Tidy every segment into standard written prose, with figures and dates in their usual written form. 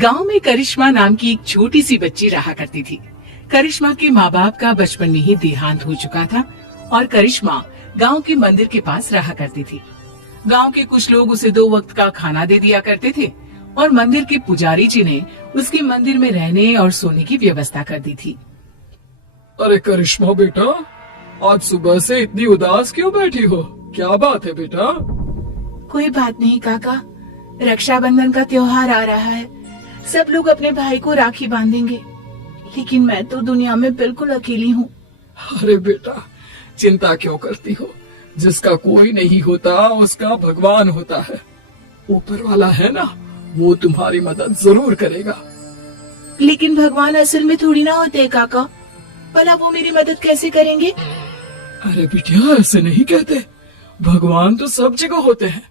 गांव में करिश्मा नाम की एक छोटी सी बच्ची रहा करती थी। करिश्मा के माँ बाप का बचपन में ही देहांत हो चुका था और करिश्मा गांव के मंदिर के पास रहा करती थी। गांव के कुछ लोग उसे 2 वक्त का खाना दे दिया करते थे और मंदिर के पुजारी जी ने उसके मंदिर में रहने और सोने की व्यवस्था कर दी थी। अरे करिश्मा बेटा, आज सुबह से इतनी उदास क्यों बैठी हो? क्या बात है बेटा? कोई बात नहीं काका, रक्षाबंधन का त्योहार आ रहा है। सब लोग अपने भाई को राखी बांधेंगे, लेकिन मैं तो दुनिया में बिल्कुल अकेली हूँ। अरे बेटा, चिंता क्यों करती हो? जिसका कोई नहीं होता उसका भगवान होता है। ऊपर वाला है ना, वो तुम्हारी मदद जरूर करेगा। लेकिन भगवान असल में थोड़ी ना होते काका, भला वो मेरी मदद कैसे करेंगे? अरे बिटिया, ऐसे नहीं कहते। भगवान तो सब जगह होते हैं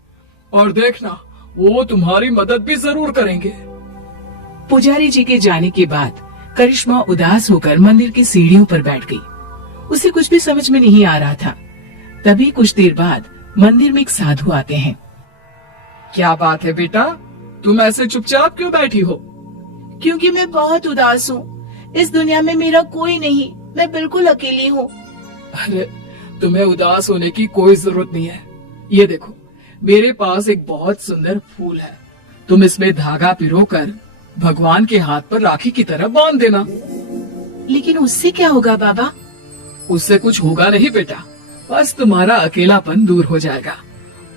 और देखना, वो तुम्हारी मदद भी जरूर करेंगे। पुजारी जी के जाने के बाद करिश्मा उदास होकर मंदिर की सीढ़ियों पर बैठ गई। उसे कुछ भी समझ में नहीं आ रहा था। तभी कुछ देर बाद मंदिर में एक साधु आते हैं। क्या बात है बेटा, तुम ऐसे चुपचाप क्यों बैठी हो? क्योंकि मैं बहुत उदास हूँ। इस दुनिया में मेरा कोई नहीं, मैं बिल्कुल अकेली हूँ। अरे, तुम्हें उदास होने की कोई जरूरत नहीं है। ये देखो, मेरे पास एक बहुत सुंदर फूल है। तुम इसमें धागा पिरोकर भगवान के हाथ पर राखी की तरह बांध देना। लेकिन उससे क्या होगा बाबा? उससे कुछ होगा नहीं बेटा, बस तुम्हारा अकेलापन दूर हो जाएगा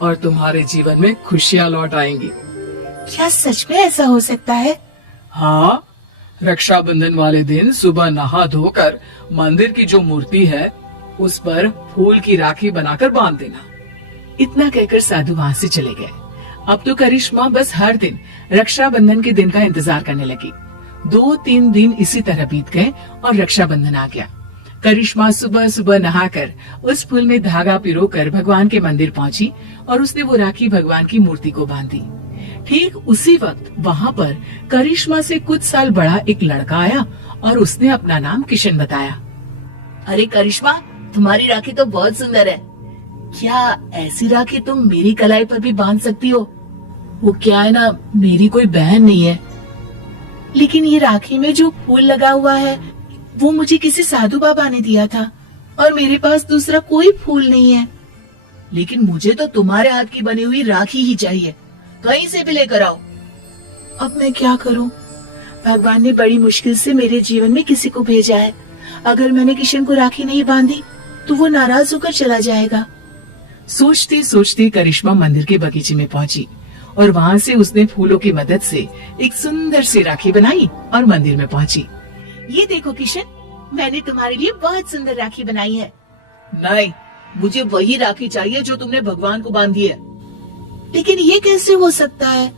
और तुम्हारे जीवन में खुशियाँ लौट आएंगी। क्या सच में ऐसा हो सकता है? हाँ, रक्षाबंधन वाले दिन सुबह नहा धोकर मंदिर की जो मूर्ति है उस पर फूल की राखी बनाकर बांध देना। इतना कहकर साधु वहाँ से चले गए। अब तो करिश्मा बस हर दिन रक्षाबंधन के दिन का इंतजार करने लगी। 2-3 दिन इसी तरह बीत गए और रक्षाबंधन आ गया। करिश्मा सुबह सुबह नहाकर उस फूल में धागा पिरोकर भगवान के मंदिर पहुंची और उसने वो राखी भगवान की मूर्ति को बांधी। ठीक उसी वक्त वहाँ पर करिश्मा से कुछ साल बड़ा एक लड़का आया और उसने अपना नाम किशन बताया। अरे करिश्मा, तुम्हारी राखी तो बहुत सुंदर है। क्या ऐसी राखी तुम मेरी कलाई पर भी बांध सकती हो? वो क्या है ना, मेरी कोई बहन नहीं है। लेकिन ये राखी में जो फूल लगा हुआ है वो मुझे किसी साधु बाबा ने दिया था और मेरे पास दूसरा कोई फूल नहीं है। लेकिन मुझे तो तुम्हारे हाथ की बनी हुई राखी ही चाहिए, कहीं से भी लेकर आओ। अब मैं क्या करूं? भगवान ने बड़ी मुश्किल से मेरे जीवन में किसी को भेजा है। अगर मैंने किशन को राखी नहीं बांधी तो वो नाराज होकर चला जाएगा। सोचते सोचते करिश्मा मंदिर के बगीचे में पहुंची और वहाँ से उसने फूलों की मदद से एक सुंदर सी राखी बनाई और मंदिर में पहुंची। ये देखो किशन, मैंने तुम्हारे लिए बहुत सुंदर राखी बनाई है। नहीं, मुझे वही राखी चाहिए जो तुमने भगवान को बांधी है। लेकिन ये कैसे हो सकता है?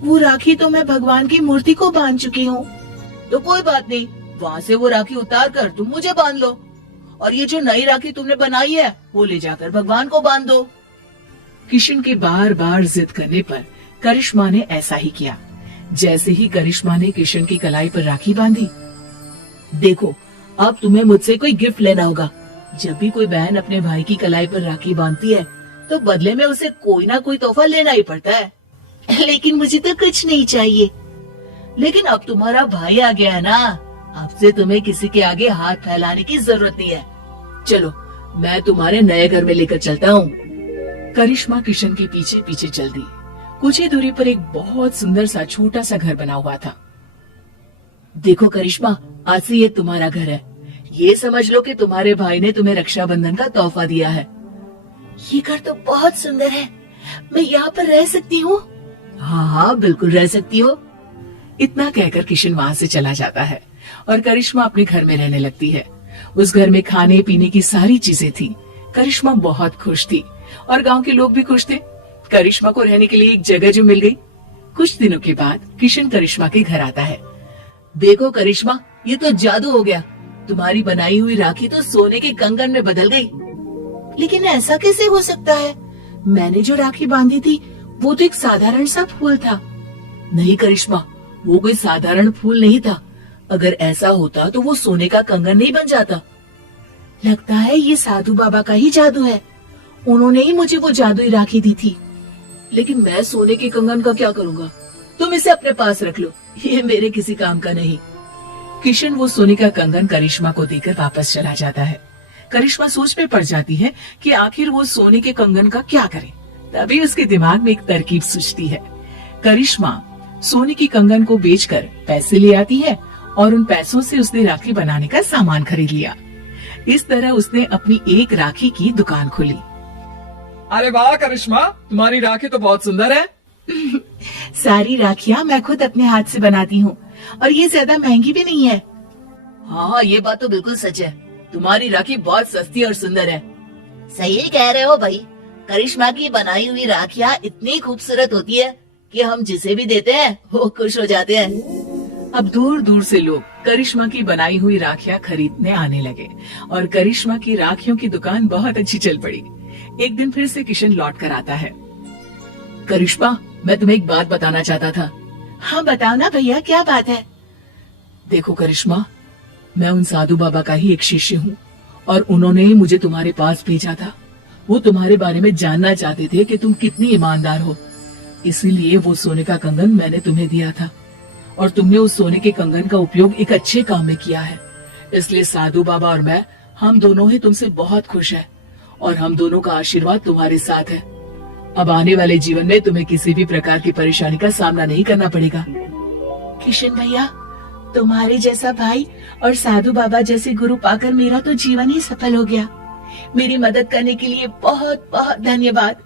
वो राखी तो मैं भगवान की मूर्ति को बांध चुकी हूँ। तो कोई बात नहीं, वहाँ से वो राखी उतार कर तुम मुझे बांध लो और ये जो नई राखी तुमने बनाई है वो ले जाकर भगवान को बांध दो। किशन के बार बार जिद करने पर करिश्मा ने ऐसा ही किया। जैसे ही करिश्मा ने किशन की कलाई पर राखी बांधी, देखो, अब तुम्हें मुझसे कोई गिफ्ट लेना होगा। जब भी कोई बहन अपने भाई की कलाई पर राखी बांधती है तो बदले में उसे कोई ना कोई तोहफा लेना ही पड़ता है। लेकिन मुझे तो कुछ नहीं चाहिए। लेकिन अब तुम्हारा भाई आ गया है ना, अब से तुम्हें किसी के आगे हाथ फैलाने की जरूरत नहीं है। चलो, मैं तुम्हारे नए घर में लेकर चलता हूँ। करिश्मा किशन के पीछे पीछे चल दी। कुछ ही दूरी पर एक बहुत सुंदर सा छोटा सा घर बना हुआ था। देखो करिश्मा, आज से ये तुम्हारा घर है। ये समझ लो कि तुम्हारे भाई ने तुम्हें रक्षाबंधन का तोहफा दिया है। ये घर तो बहुत सुंदर है, मैं यहाँ पर रह सकती हूँ? हाँ हाँ, बिल्कुल रह सकती हो। इतना कहकर किशन वहाँ से चला जाता है और करिश्मा अपने घर में रहने लगती है। उस घर में खाने पीने की सारी चीजें थी। करिश्मा बहुत खुश थी और गांव के लोग भी खुश थे। करिश्मा को रहने के लिए एक जगह जो मिल गई। कुछ दिनों के बाद किशन करिश्मा के घर आता है। देखो करिश्मा, ये तो जादू हो गया। तुम्हारी बनाई हुई राखी तो सोने के कंगन में बदल गई। लेकिन ऐसा कैसे हो सकता है? मैंने जो राखी बांधी थी वो तो एक साधारण सा फूल था। नहीं करिश्मा, वो कोई साधारण फूल नहीं था। अगर ऐसा होता तो वो सोने का कंगन नहीं बन जाता। लगता है ये साधु बाबा का ही जादू है। उन्होंने ही मुझे वो जादुई राखी दी थी। लेकिन मैं सोने के कंगन का क्या करूँगा? तुम इसे अपने पास रख लो, ये मेरे किसी काम का नहीं। किशन वो सोने का कंगन करिश्मा को देकर वापस चला जाता है। करिश्मा सोच में पड़ जाती है कि आखिर वो सोने के कंगन का क्या करे। तभी उसके दिमाग में एक तरकीब सूझती है। करिश्मा सोने की कंगन को बेचकर पैसे ले आती है और उन पैसों से उसने राखी बनाने का सामान खरीद लिया। इस तरह उसने अपनी एक राखी की दुकान खोली। अरे वाह करिश्मा, तुम्हारी राखी तो बहुत सुंदर है। सारी राखियां मैं खुद अपने हाथ से बनाती हूँ और ये ज्यादा महंगी भी नहीं है। हाँ, ये बात तो बिल्कुल सच है। तुम्हारी राखी बहुत सस्ती और सुंदर है। सही कह रहे हो भाई। करिश्मा की बनाई हुई राखियां इतनी खूबसूरत होती है कि हम जिसे भी देते हैं वो खुश हो जाते हैं। अब दूर दूर से लोग करिश्मा की बनाई हुई राखियां खरीदने आने लगे और करिश्मा की राखियों की दुकान बहुत अच्छी चल पड़ी। एक दिन फिर से किशन लौट कर आता है। करिश्मा, मैं तुम्हें एक बात बताना चाहता था। हाँ बताओ ना भैया, क्या बात है? देखो करिश्मा, मैं उन साधु बाबा का ही एक शिष्य हूँ और उन्होंने ही मुझे तुम्हारे पास भेजा था। वो तुम्हारे बारे में जानना चाहते थे कि तुम कितनी ईमानदार हो, इसीलिए वो सोने का कंगन मैंने तुम्हें दिया था और तुमने उस सोने के कंगन का उपयोग एक अच्छे काम में किया है। इसलिए साधु बाबा और मैं, हम दोनों ही तुमसे बहुत खुश हैं और हम दोनों का आशीर्वाद तुम्हारे साथ है। अब आने वाले जीवन में तुम्हें किसी भी प्रकार की परेशानी का सामना नहीं करना पड़ेगा। किशन भैया, तुम्हारे जैसा भाई और साधु बाबा जैसे गुरु पाकर मेरा तो जीवन ही सफल हो गया। मेरी मदद करने के लिए बहुत बहुत धन्यवाद।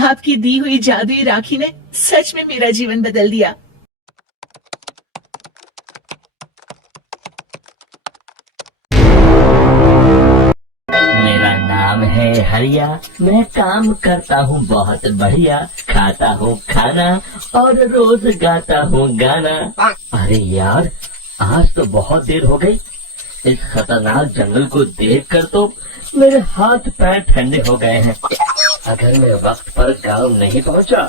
आपकी दी हुई जादुई राखी ने सच में मेरा जीवन बदल दिया। मेरा नाम है हरिया, मैं काम करता हूँ बहुत बढ़िया, खाता हूँ खाना और रोज गाता हूँ गाना। अरे यार, आज तो बहुत देर हो गई। इस खतरनाक जंगल को देखकर तो मेरे हाथ पैर ठंडे हो गए हैं। अगर मैं वक्त पर गांव नहीं पहुँचा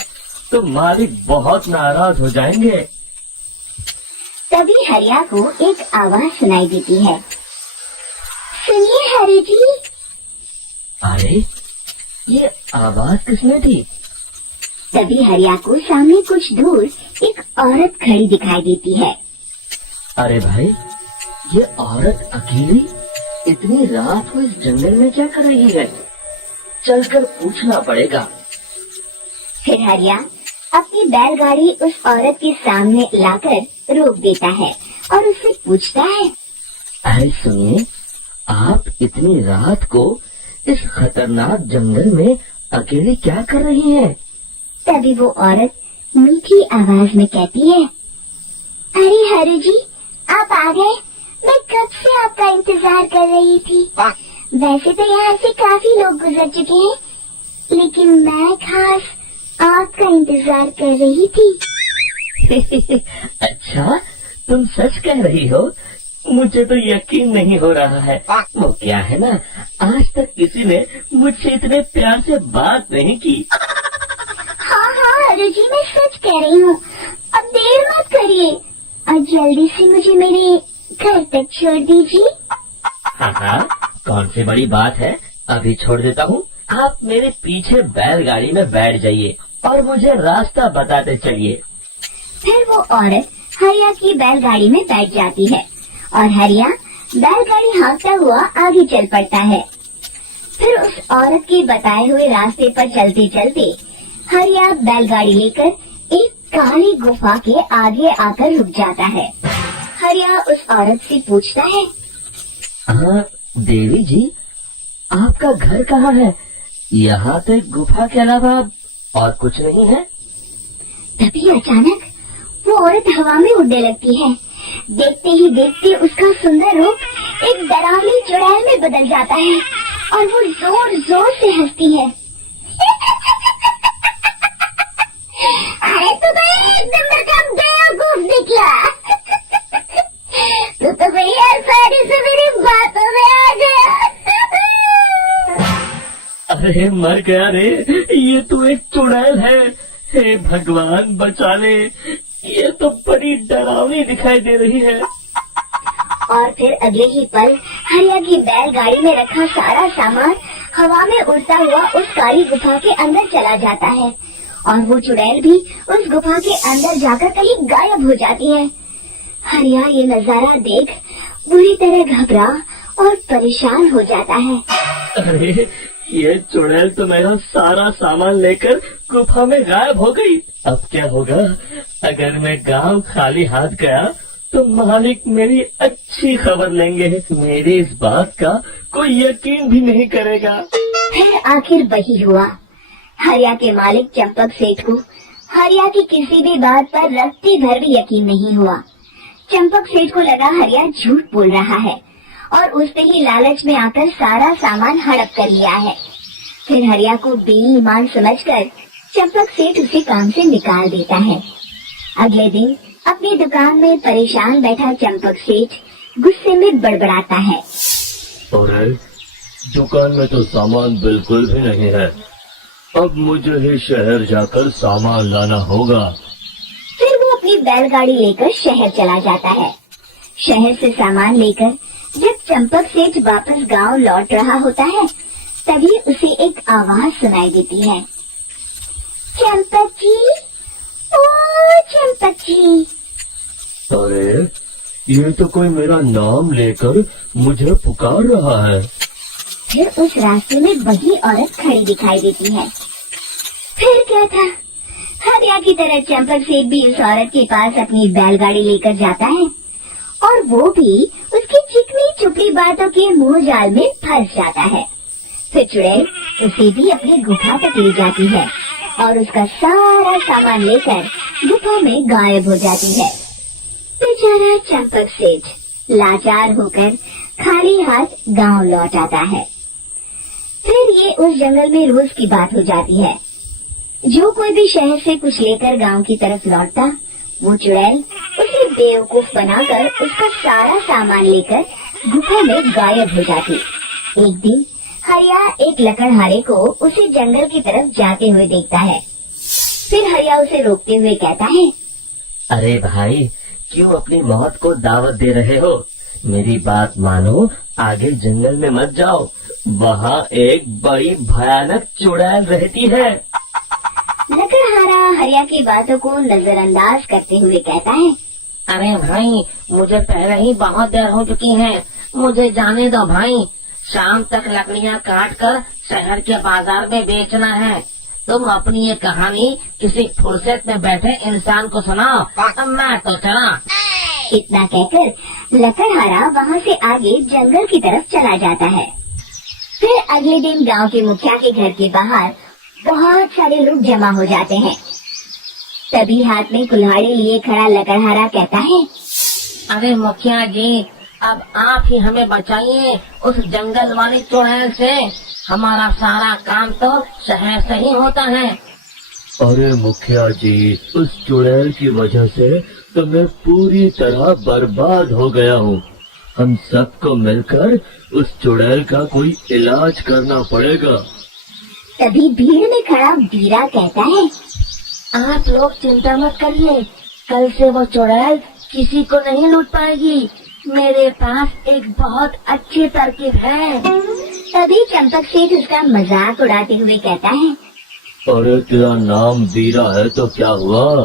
तो मालिक बहुत नाराज हो जाएंगे। तभी हरिया को एक आवाज सुनाई देती है। सुनिए हरि जी। अरे, ये आवाज किसने दी? तभी हरिया को सामने कुछ दूर एक औरत खड़ी दिखाई देती है। अरे भाई, ये औरत अकेली इतनी रात को इस जंगल में क्या कर रही है? चलकर पूछना पड़ेगा। फिर हरिया अपनी बैलगाड़ी उस औरत के सामने लाकर रोक देता है और उससे पूछता है। अरे सुनिए, आप इतनी रात को इस खतरनाक जंगल में अकेले क्या कर रही हैं? तभी वो औरत मीठी आवाज में कहती है, अरे हरि जी, आप आ गए। मैं कब से आपका इंतजार कर रही थी। वैसे तो यहाँ से काफी लोग गुजर चुके हैं, लेकिन मैं खास आपका इंतजार कर रही थी। अच्छा, तुम सच कह रही हो? मुझे तो यकीन नहीं हो रहा है। वो क्या है ना, आज तक किसी ने मुझसे इतने प्यार से बात नहीं की। हाँ हाँ हरि जी, मैं सच कह रही हूँ। अब देर मत करिए और जल्दी से मुझे मेरे घर तक छोड़ दीजिए। हाँ हाँ, कौन सी बड़ी बात है, अभी छोड़ देता हूँ। आप मेरे पीछे बैलगाड़ी में बैठ जाइए और मुझे रास्ता बताते चलिए। फिर वो औरत हरिया की बैलगाड़ी में बैठ जाती है और हरिया बैलगाड़ी हाँकता हुआ आगे चल पड़ता है। फिर उस औरत के बताए हुए रास्ते पर चलते चलते हरिया बैलगाड़ी लेकर एक काली गुफा के आगे आकर रुक जाता है। हरिया उस औरत से पूछता है, हाँ देवी जी, आपका घर कहाँ है? यहाँ तो एक गुफा के अलावा और कुछ नहीं है। तभी अचानक वो औरत हवा में उड़ने लगती है। देखते ही देखते उसका सुंदर रूप एक डरावनी चुड़ैल में बदल जाता है और वो जोर जोर से हंसती है। अरे तुम्हें एकदम बेवकूफ निकला। तो भैया सारी से मेरी बातों में आ गया। अरे मर गया रे, ये तो एक चुड़ैल है। हे भगवान बचा ले, ये तो बड़ी डरावनी दिखाई दे रही है। और फिर अगले ही पल हरिया की बैलगाड़ी में रखा सारा सामान हवा में उड़ता हुआ उस काली गुफा के अंदर चला जाता है और वो चुड़ैल भी उस गुफा के अंदर जाकर कहीं गायब हो जाती है। हरिया ये नजारा देख बुरी तरह घबरा और परेशान हो जाता है। अरे ये चुड़ैल तो मेरा सारा सामान लेकर गुफा में गायब हो गई। अब क्या होगा? अगर मैं गांव खाली हाथ गया तो मालिक मेरी अच्छी खबर लेंगे। मेरी इस बात का कोई यकीन भी नहीं करेगा। फिर आखिर वही हुआ। हरिया के मालिक चंपक सेठ को हरिया की किसी भी बात पर रत्ती भर भी यकीन नहीं हुआ। चंपक सेठ को लगा हरिया झूठ बोल रहा है और उसने ही लालच में आकर सारा सामान हड़प कर लिया है। फिर हरिया को बेईमान समझकर चंपक सेठ उसे काम से निकाल देता है। अगले दिन अपनी दुकान में परेशान बैठा चंपक सेठ गुस्से में बड़बड़ाता है। अरे दुकान में तो सामान बिल्कुल भी नहीं है। अब मुझे ही शहर जाकर सामान लाना होगा। फिर वो अपनी बैलगाड़ी लेकर शहर चला जाता है। शहर से सामान लेकर जब चंपक सेठ वापस गांव लौट रहा होता है तभी उसे एक आवाज सुनाई देती है। चंपक जी, ओ चंपक जी। अरे ये तो कोई मेरा नाम लेकर मुझे पुकार रहा है। फिर उस रास्ते में वही औरत खड़ी दिखाई देती है। फिर क्या था, हरिया की तरह चंपक सेठ भी उस औरत के पास अपनी बैलगाड़ी लेकर जाता है और वो भी उसकी चिकनी चुपड़ी बातों के मुंह जाल में फंस जाता है। फिर चुड़ैल उसे भी अपनी गुफा तक ले जाती है और उसका सारा सामान लेकर गुफा में गायब हो जाती है। बेचारा चंपक सेठ लाचार होकर खाली हाथ गांव लौट आता है। फिर ये उस जंगल में रोज की बात हो जाती है। जो कोई भी शहर से कुछ लेकर गांव की तरफ लौटता, वो चुड़ैल उसे बेवकूफ बनाकर उसका सारा सामान लेकर गुफा में गायब हो जाती। एक दिन हरिया एक लकड़हारे को उसे जंगल की तरफ जाते हुए देखता है। फिर हरिया उसे रोकते हुए कहता है, अरे भाई क्यों अपनी मौत को दावत दे रहे हो? मेरी बात मानो, आगे जंगल में मत जाओ। वहाँ एक बड़ी भयानक चुड़ैल रहती है। लकड़हारा हरिया की बातों को नजरअंदाज करते हुए कहता है, अरे भाई मुझे पहले ही बहुत देर हो चुकी है, मुझे जाने दो भाई। शाम तक लकड़ियाँ काट कर शहर के बाजार में बेचना है। तुम अपनी ये कहानी किसी फुर्सत में बैठे इंसान को सुनाओ, अब मैं तो चला। इतना कहकर लकड़हारा वहाँ से आगे जंगल की तरफ चला जाता है। फिर अगले दिन गांव के मुखिया के घर के बाहर बहुत सारे लोग जमा हो जाते हैं। तभी हाथ में कुल्हाड़ी लिए खड़ा लकड़हारा कहता है, अरे मुखिया जी, अब आप ही हमें बचाइए उस जंगल वाली चुड़ैल से। हमारा सारा काम तो शहर से ही होता है। अरे मुखिया जी, उस चुड़ैल की वजह से तो मैं पूरी तरह बर्बाद हो गया हूँ। हम सबको मिलकर उस चुड़ैल का कोई इलाज करना पड़ेगा। तभी भीड़ में खड़ा बीरा कहता है, आप लोग चिंता मत करिए, कल से वो चुड़ैल किसी को नहीं लूट पाएगी। मेरे पास एक बहुत अच्छी तरकीब है। तभी चंपक सेठ उसका मजाक उड़ाते हुए कहता है, अरे तेरा नाम बीरा है तो क्या हुआ?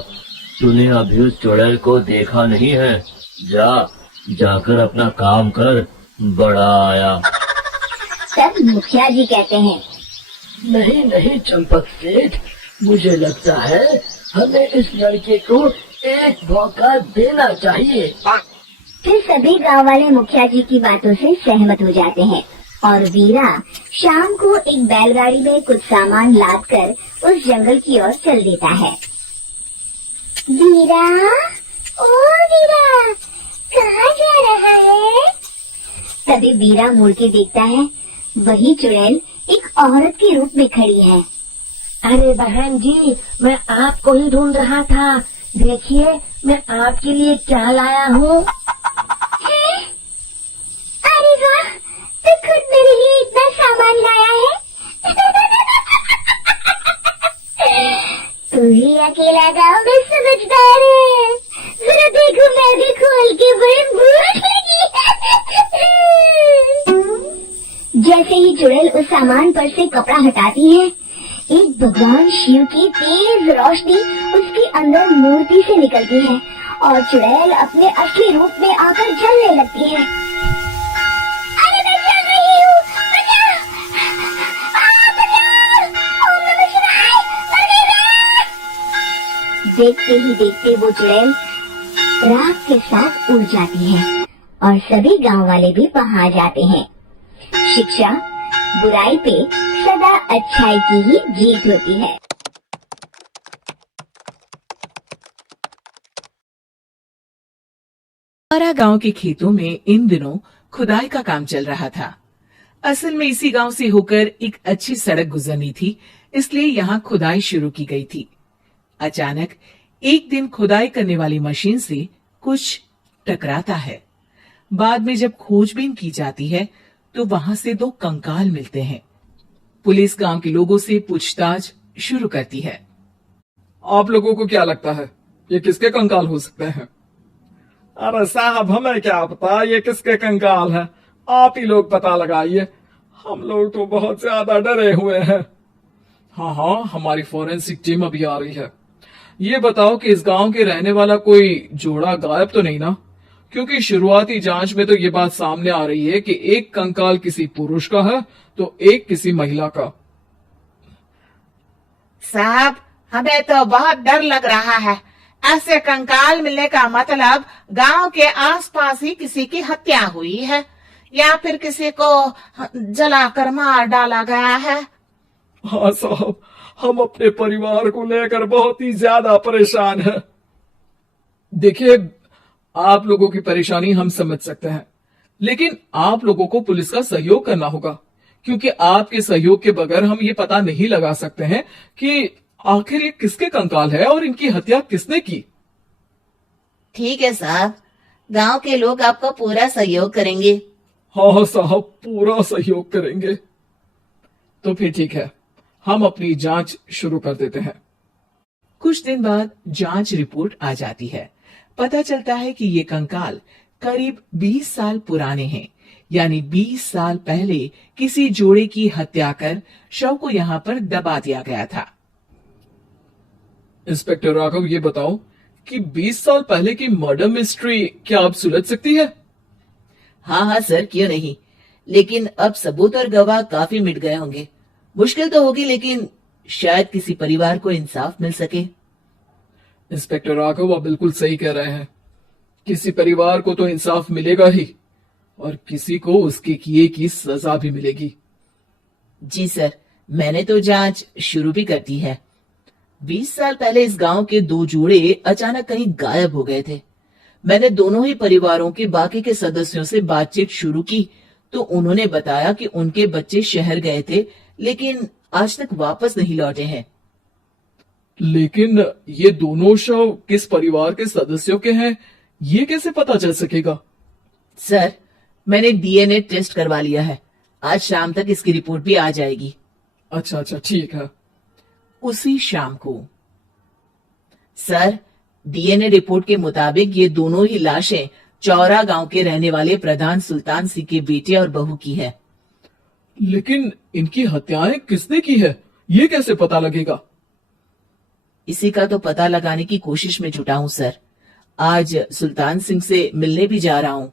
तूने अभी उस चुड़ैल को देखा नहीं है? जाकर अपना काम कर, बड़ा आया। तब मुखिया जी कहते हैं, नहीं नहीं चंपक सेठ, मुझे लगता है हमें इस लड़के को एक मौका देना चाहिए। फिर सभी गांव वाले मुखिया जी की बातों से सहमत हो जाते हैं और वीरा शाम को एक बैलगाड़ी में कुछ सामान लाद कर उस जंगल की ओर चल देता है। वीरा, ओ वीरा, कहाँ जा रहा है? तभी वीरा मुड़ के देखता है, वही चुड़ैल एक औरत के रूप में खड़ी है। अरे बहन जी, मैं आपको ही ढूंढ रहा था। देखिए मैं आपके लिए क्या लाया हूँ। अरे वाह, तू खुद मेरे लिए इतना सामान लाया है। तू ही अकेला गाँव में समझदार है। जरा देखो, मैं भी खोल के बड़ी भूख लगी है। जैसे ही चुड़ैल उस सामान पर से कपड़ा हटाती है, एक भगवान शिव की तेज रोशनी उसके अंदर मूर्ति से निकलती है और चुड़ैल अपने असली रूप में आकर जलने लगती है। अरे मैं जल रही हूँ, बचाओ! बचाओ! ओम नमः शिवाय! बचाओ! देखते ही देखते वो चुड़ैल राख के साथ उड़ जाती है और सभी गांव वाले भी वहां जाते हैं। शिक्षा बुराई पे सदा अच्छाई की ही जीत होती है। हमारा गांव के खेतों में इन दिनों खुदाई का काम चल रहा था। असल में इसी गांव से होकर एक अच्छी सड़क गुजरनी थी, इसलिए यहाँ खुदाई शुरू की गई थी। अचानक एक दिन खुदाई करने वाली मशीन से कुछ टकराता है। बाद में जब खोजबीन की जाती है तो वहां से 2 कंकाल मिलते हैं। पुलिस गांव के लोगों से पूछताछ शुरू करती है। आप लोगों को क्या लगता है ये किसके कंकाल हो सकते हैं? अरे साहब, हमें क्या पता ये किसके कंकाल हैं? आप ही लोग पता लगाइए, हम लोग तो बहुत ज्यादा डरे हुए हैं। हाँ हाँ, हमारी फोरेंसिक टीम अभी आ रही है। ये बताओ कि इस गांव के रहने वाला कोई जोड़ा गायब तो नहीं ना? क्योंकि शुरुआती जांच में तो ये बात सामने आ रही है कि एक कंकाल किसी पुरुष का है तो एक किसी महिला का। साहब, हमें तो बहुत डर लग रहा है। ऐसे कंकाल मिलने का मतलब गांव के आसपास ही किसी की हत्या हुई है या फिर किसी को जलाकर मार डाला गया है। हाँ साहब, हम अपने परिवार को लेकर बहुत ही ज्यादा परेशान हैं। देखिए, आप लोगों की परेशानी हम समझ सकते हैं, लेकिन आप लोगों को पुलिस का सहयोग करना होगा, क्योंकि आपके सहयोग के बगैर हम ये पता नहीं लगा सकते हैं कि आखिर ये किसके कंकाल है और इनकी हत्या किसने की। ठीक है साहब, गांव के लोग आपका पूरा सहयोग करेंगे। हाँ साहब, पूरा सहयोग करेंगे। तो फिर ठीक है, हम अपनी जांच शुरू कर देते हैं। कुछ दिन बाद जांच रिपोर्ट आ जाती है। पता चलता है कि ये कंकाल करीब 20 साल पुराने हैं, यानी 20 साल पहले किसी जोड़े की हत्या कर शव को यहाँ पर दबा दिया गया था। इंस्पेक्टर राघव, ये बताओ कि 20 साल पहले की मर्डर मिस्ट्री क्या अब सुलझ सकती है? हाँ हाँ सर, क्यों नहीं, लेकिन अब सबूत और गवाह काफी मिट गए होंगे। मुश्किल तो होगी, लेकिन शायद किसी परिवार को इंसाफ मिल सके। इंस्पेक्टर राघव, आप बिल्कुल सही कह रहे हैं। किसी परिवार को तो इंसाफ मिलेगा ही और किसी को उसके किए की सजा भी मिलेगी। जी सर, मैंने तो जांच शुरू भी कर दी है। 20 साल पहले इस गांव के 2 जोड़े अचानक कहीं गायब हो गए थे। मैंने दोनों ही परिवारों के बाकी के सदस्यों से बातचीत शुरू की तो उन्होंने बताया कि उनके बच्चे शहर गए थे, लेकिन आज तक वापस नहीं लौटे हैं। लेकिन ये दोनों शव किस परिवार के सदस्यों के हैं, ये कैसे पता चल सकेगा? सर, मैंने डीएनए टेस्ट करवा लिया है। आज शाम तक इसकी रिपोर्ट भी आ जाएगी। अच्छा, ठीक है। उसी शाम को सर, डीएनए रिपोर्ट के मुताबिक ये दोनों ही लाशें चौरा गांव के रहने वाले प्रधान सुल्तान सिंह के बेटे और बहू की है। लेकिन इनकी हत्याएं किसने की है, ये कैसे पता लगेगा? इसी का तो पता लगाने की कोशिश में जुटा हूँ सर। आज सुल्तान सिंह से मिलने भी जा रहा हूँ।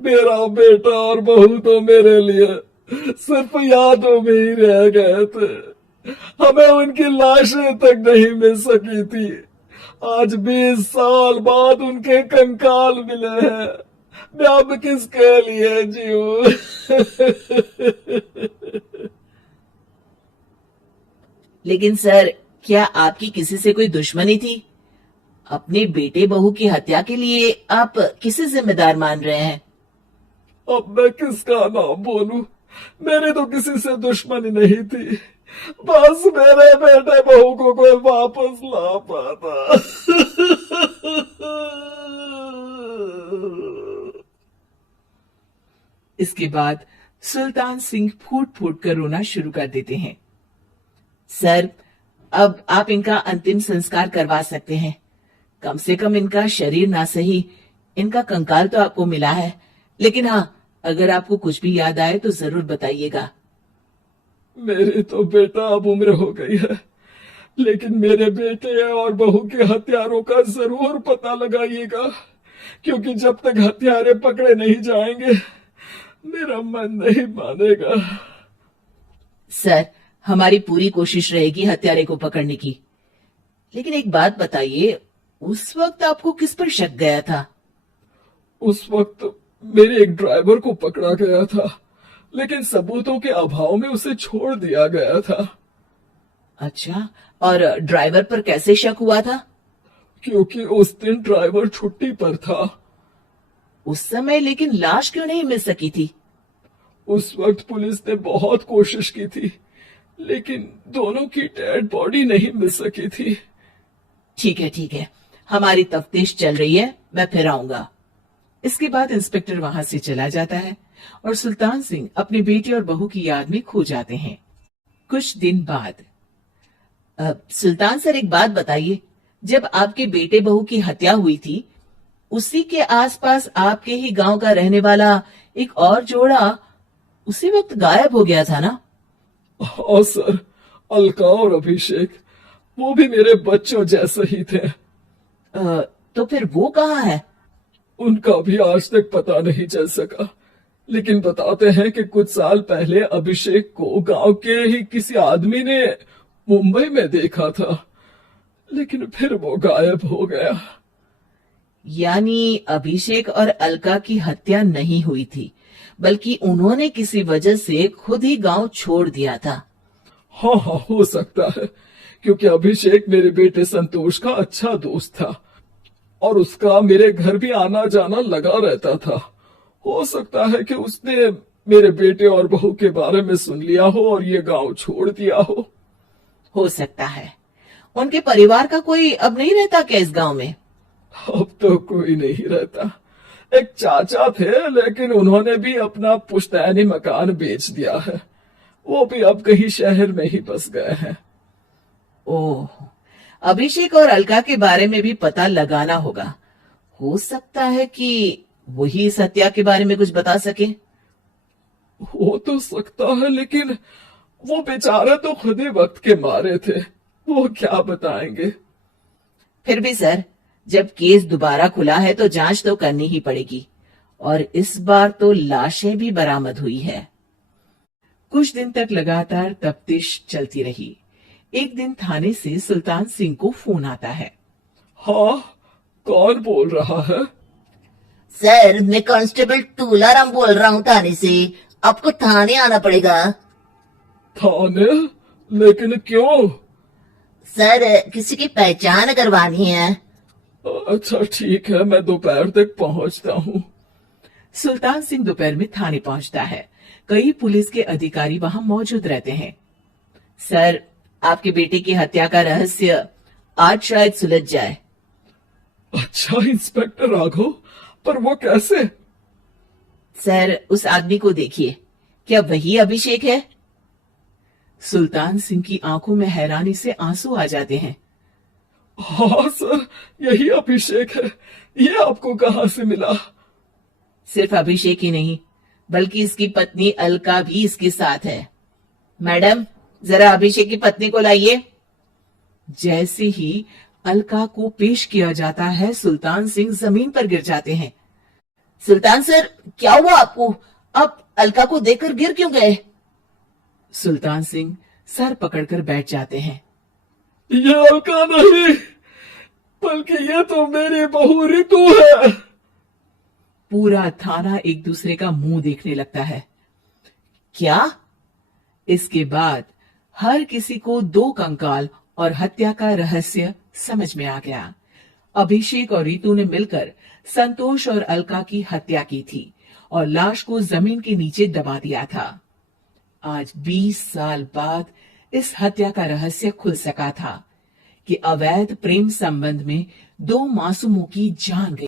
मेरा बेटा और बहू तो मेरे लिए सिर्फ यादों में ही रह गए थे। हमें उनकी लाशें तक नहीं मिल सकी थी। आज 20 साल बाद उनके कंकाल मिले हैं। मैं अब किसके लिए जीऊं? लेकिन सर, क्या आपकी किसी से कोई दुश्मनी थी? अपने बेटे बहू की हत्या के लिए आप किसे जिम्मेदार मान रहे हैं? अब मैं किसका नाम बोलूं? मेरी तो किसी से दुश्मनी नहीं थी, बस मेरे बेटे बहू को कोई वापस ला पाता। इसके बाद सुल्तान सिंह फूट फूट कर रोना शुरू कर देते हैं। सर, अब आप इनका अंतिम संस्कार करवा सकते हैं। कम से कम इनका शरीर ना सही, इनका कंकाल तो आपको मिला है। लेकिन हाँ, अगर आपको कुछ भी याद आए तो जरूर बताइएगा। मेरी तो बेटा अब उम्र हो गई है, लेकिन मेरे बेटे और बहू के हत्यारों का जरूर पता लगाइएगा, क्योंकि जब तक हत्यारे पकड़े नहीं जाएंगे मेरा मन नहीं मानेगा। सर, हमारी पूरी कोशिश रहेगी हत्यारे को पकड़ने की। लेकिन एक बात बताइए, उस वक्त आपको किस पर शक गया था? उस वक्त मेरे एक ड्राइवर को पकड़ा गया था, लेकिन सबूतों के अभाव में उसे छोड़ दिया गया था। अच्छा, और ड्राइवर पर कैसे शक हुआ था? क्योंकि उस दिन ड्राइवर छुट्टी पर था। उस समय लेकिन लाश क्यों नहीं मिल सकी थी? उस वक्त पुलिस ने बहुत कोशिश की थी, लेकिन दोनों की डेड बॉडी नहीं मिल सकी थी। ठीक है, हमारी तफ्तीश चल रही है, मैं फिर आऊंगा। इसके बाद इंस्पेक्टर वहां से चला जाता है और सुल्तान सिंह अपने बेटे और बहू की याद में खो जाते हैं। कुछ दिन बाद सुल्तान सर, एक बात बताइए, जब आपके बेटे बहू की हत्या हुई थी, उसी के आसपास आपके ही गांव का रहने वाला एक और जोड़ा उसी वक्त गायब हो गया था ना? हाँ सर, अलका और अभिषेक, वो भी मेरे बच्चों जैसे ही थे। तो फिर वो कहाँ है? उनका भी आज तक पता नहीं चल सका, लेकिन बताते हैं कि कुछ साल पहले अभिषेक को गांव के ही किसी आदमी ने मुंबई में देखा था, लेकिन फिर वो गायब हो गया। यानी अभिषेक और अलका की हत्या नहीं हुई थी, बल्कि उन्होंने किसी वजह से खुद ही गांव छोड़ दिया था। हाँ, हो सकता है, क्योंकि अभिषेक मेरे बेटे संतोष का अच्छा दोस्त था और उसका मेरे घर भी आना जाना लगा रहता था। हो सकता है कि उसने मेरे बेटे और बहू के बारे में सुन लिया हो और ये गांव छोड़ दिया हो सकता है। उनके परिवार का कोई अब नहीं रहता क्या इस गांव में? अब तो कोई नहीं रहता। एक चाचा थे, लेकिन उन्होंने भी अपना पुश्तैनी मकान बेच दिया है। वो भी अब कहीं शहर में ही बस गए हैं। ओह, अभिषेक और अलका के बारे में भी पता लगाना होगा। हो सकता है कि वही इस हत्या के बारे में कुछ बता सके। हो तो सकता है, लेकिन वो बेचारे तो खुद ही वक्त के मारे थे, वो क्या बताएंगे। फिर भी सर, जब केस दोबारा खुला है तो जांच तो करनी ही पड़ेगी, और इस बार तो लाशें भी बरामद हुई है। कुछ दिन तक लगातार तफ्तीश चलती रही। एक दिन थाने से सुल्तान सिंह को फोन आता है। हाँ, कौन बोल रहा है? सर, मैं कांस्टेबल तुलाराम बोल रहा हूँ थाने से। आपको थाने आना पड़ेगा। थाने? लेकिन क्यों? सर, किसी की पहचान करवानी है। अच्छा ठीक है, मैं दोपहर तक पहुंचता हूँ। सुल्तान सिंह दोपहर में थाने पहुंचता है। कई पुलिस के अधिकारी वहां मौजूद रहते हैं। सर, आपके बेटे की हत्या का रहस्य आज शायद सुलझ जाए। अच्छा इंस्पेक्टर राघव, पर वो कैसे? सर, उस आदमी को देखिए, क्या वही अभिषेक है? सुल्तान सिंह की आंखों में हैरानी से आंसू आ जाते हैं। हाँ सर, यही अभिषेक है। ये आपको कहाँ से मिला? सिर्फ अभिषेक ही नहीं, बल्कि इसकी पत्नी अलका भी इसके साथ है। मैडम, जरा अभिषेक की पत्नी को लाइए। जैसे ही अलका को पेश किया जाता है, सुल्तान सिंह जमीन पर गिर जाते हैं। सुल्तान सर, क्या हुआ आपको? आप अलका को देखकर गिर क्यों गए? सुल्तान सिंह सर पकड़कर बैठ जाते हैं। ये अलका नहीं, बल्कि ये तो मेरी बहू रितु है। पूरा थाना एक दूसरे का मुंह देखने लगता है। क्या? इसके बाद हर किसी को दो कंकाल और हत्या का रहस्य समझ में आ गया। अभिषेक और रितु ने मिलकर संतोष और अलका की हत्या की थी और लाश को जमीन के नीचे दबा दिया था। आज 20 साल बाद इस हत्या का रहस्य खुल सका था कि अवैध प्रेम संबंध में दो मासूमों की जान गई।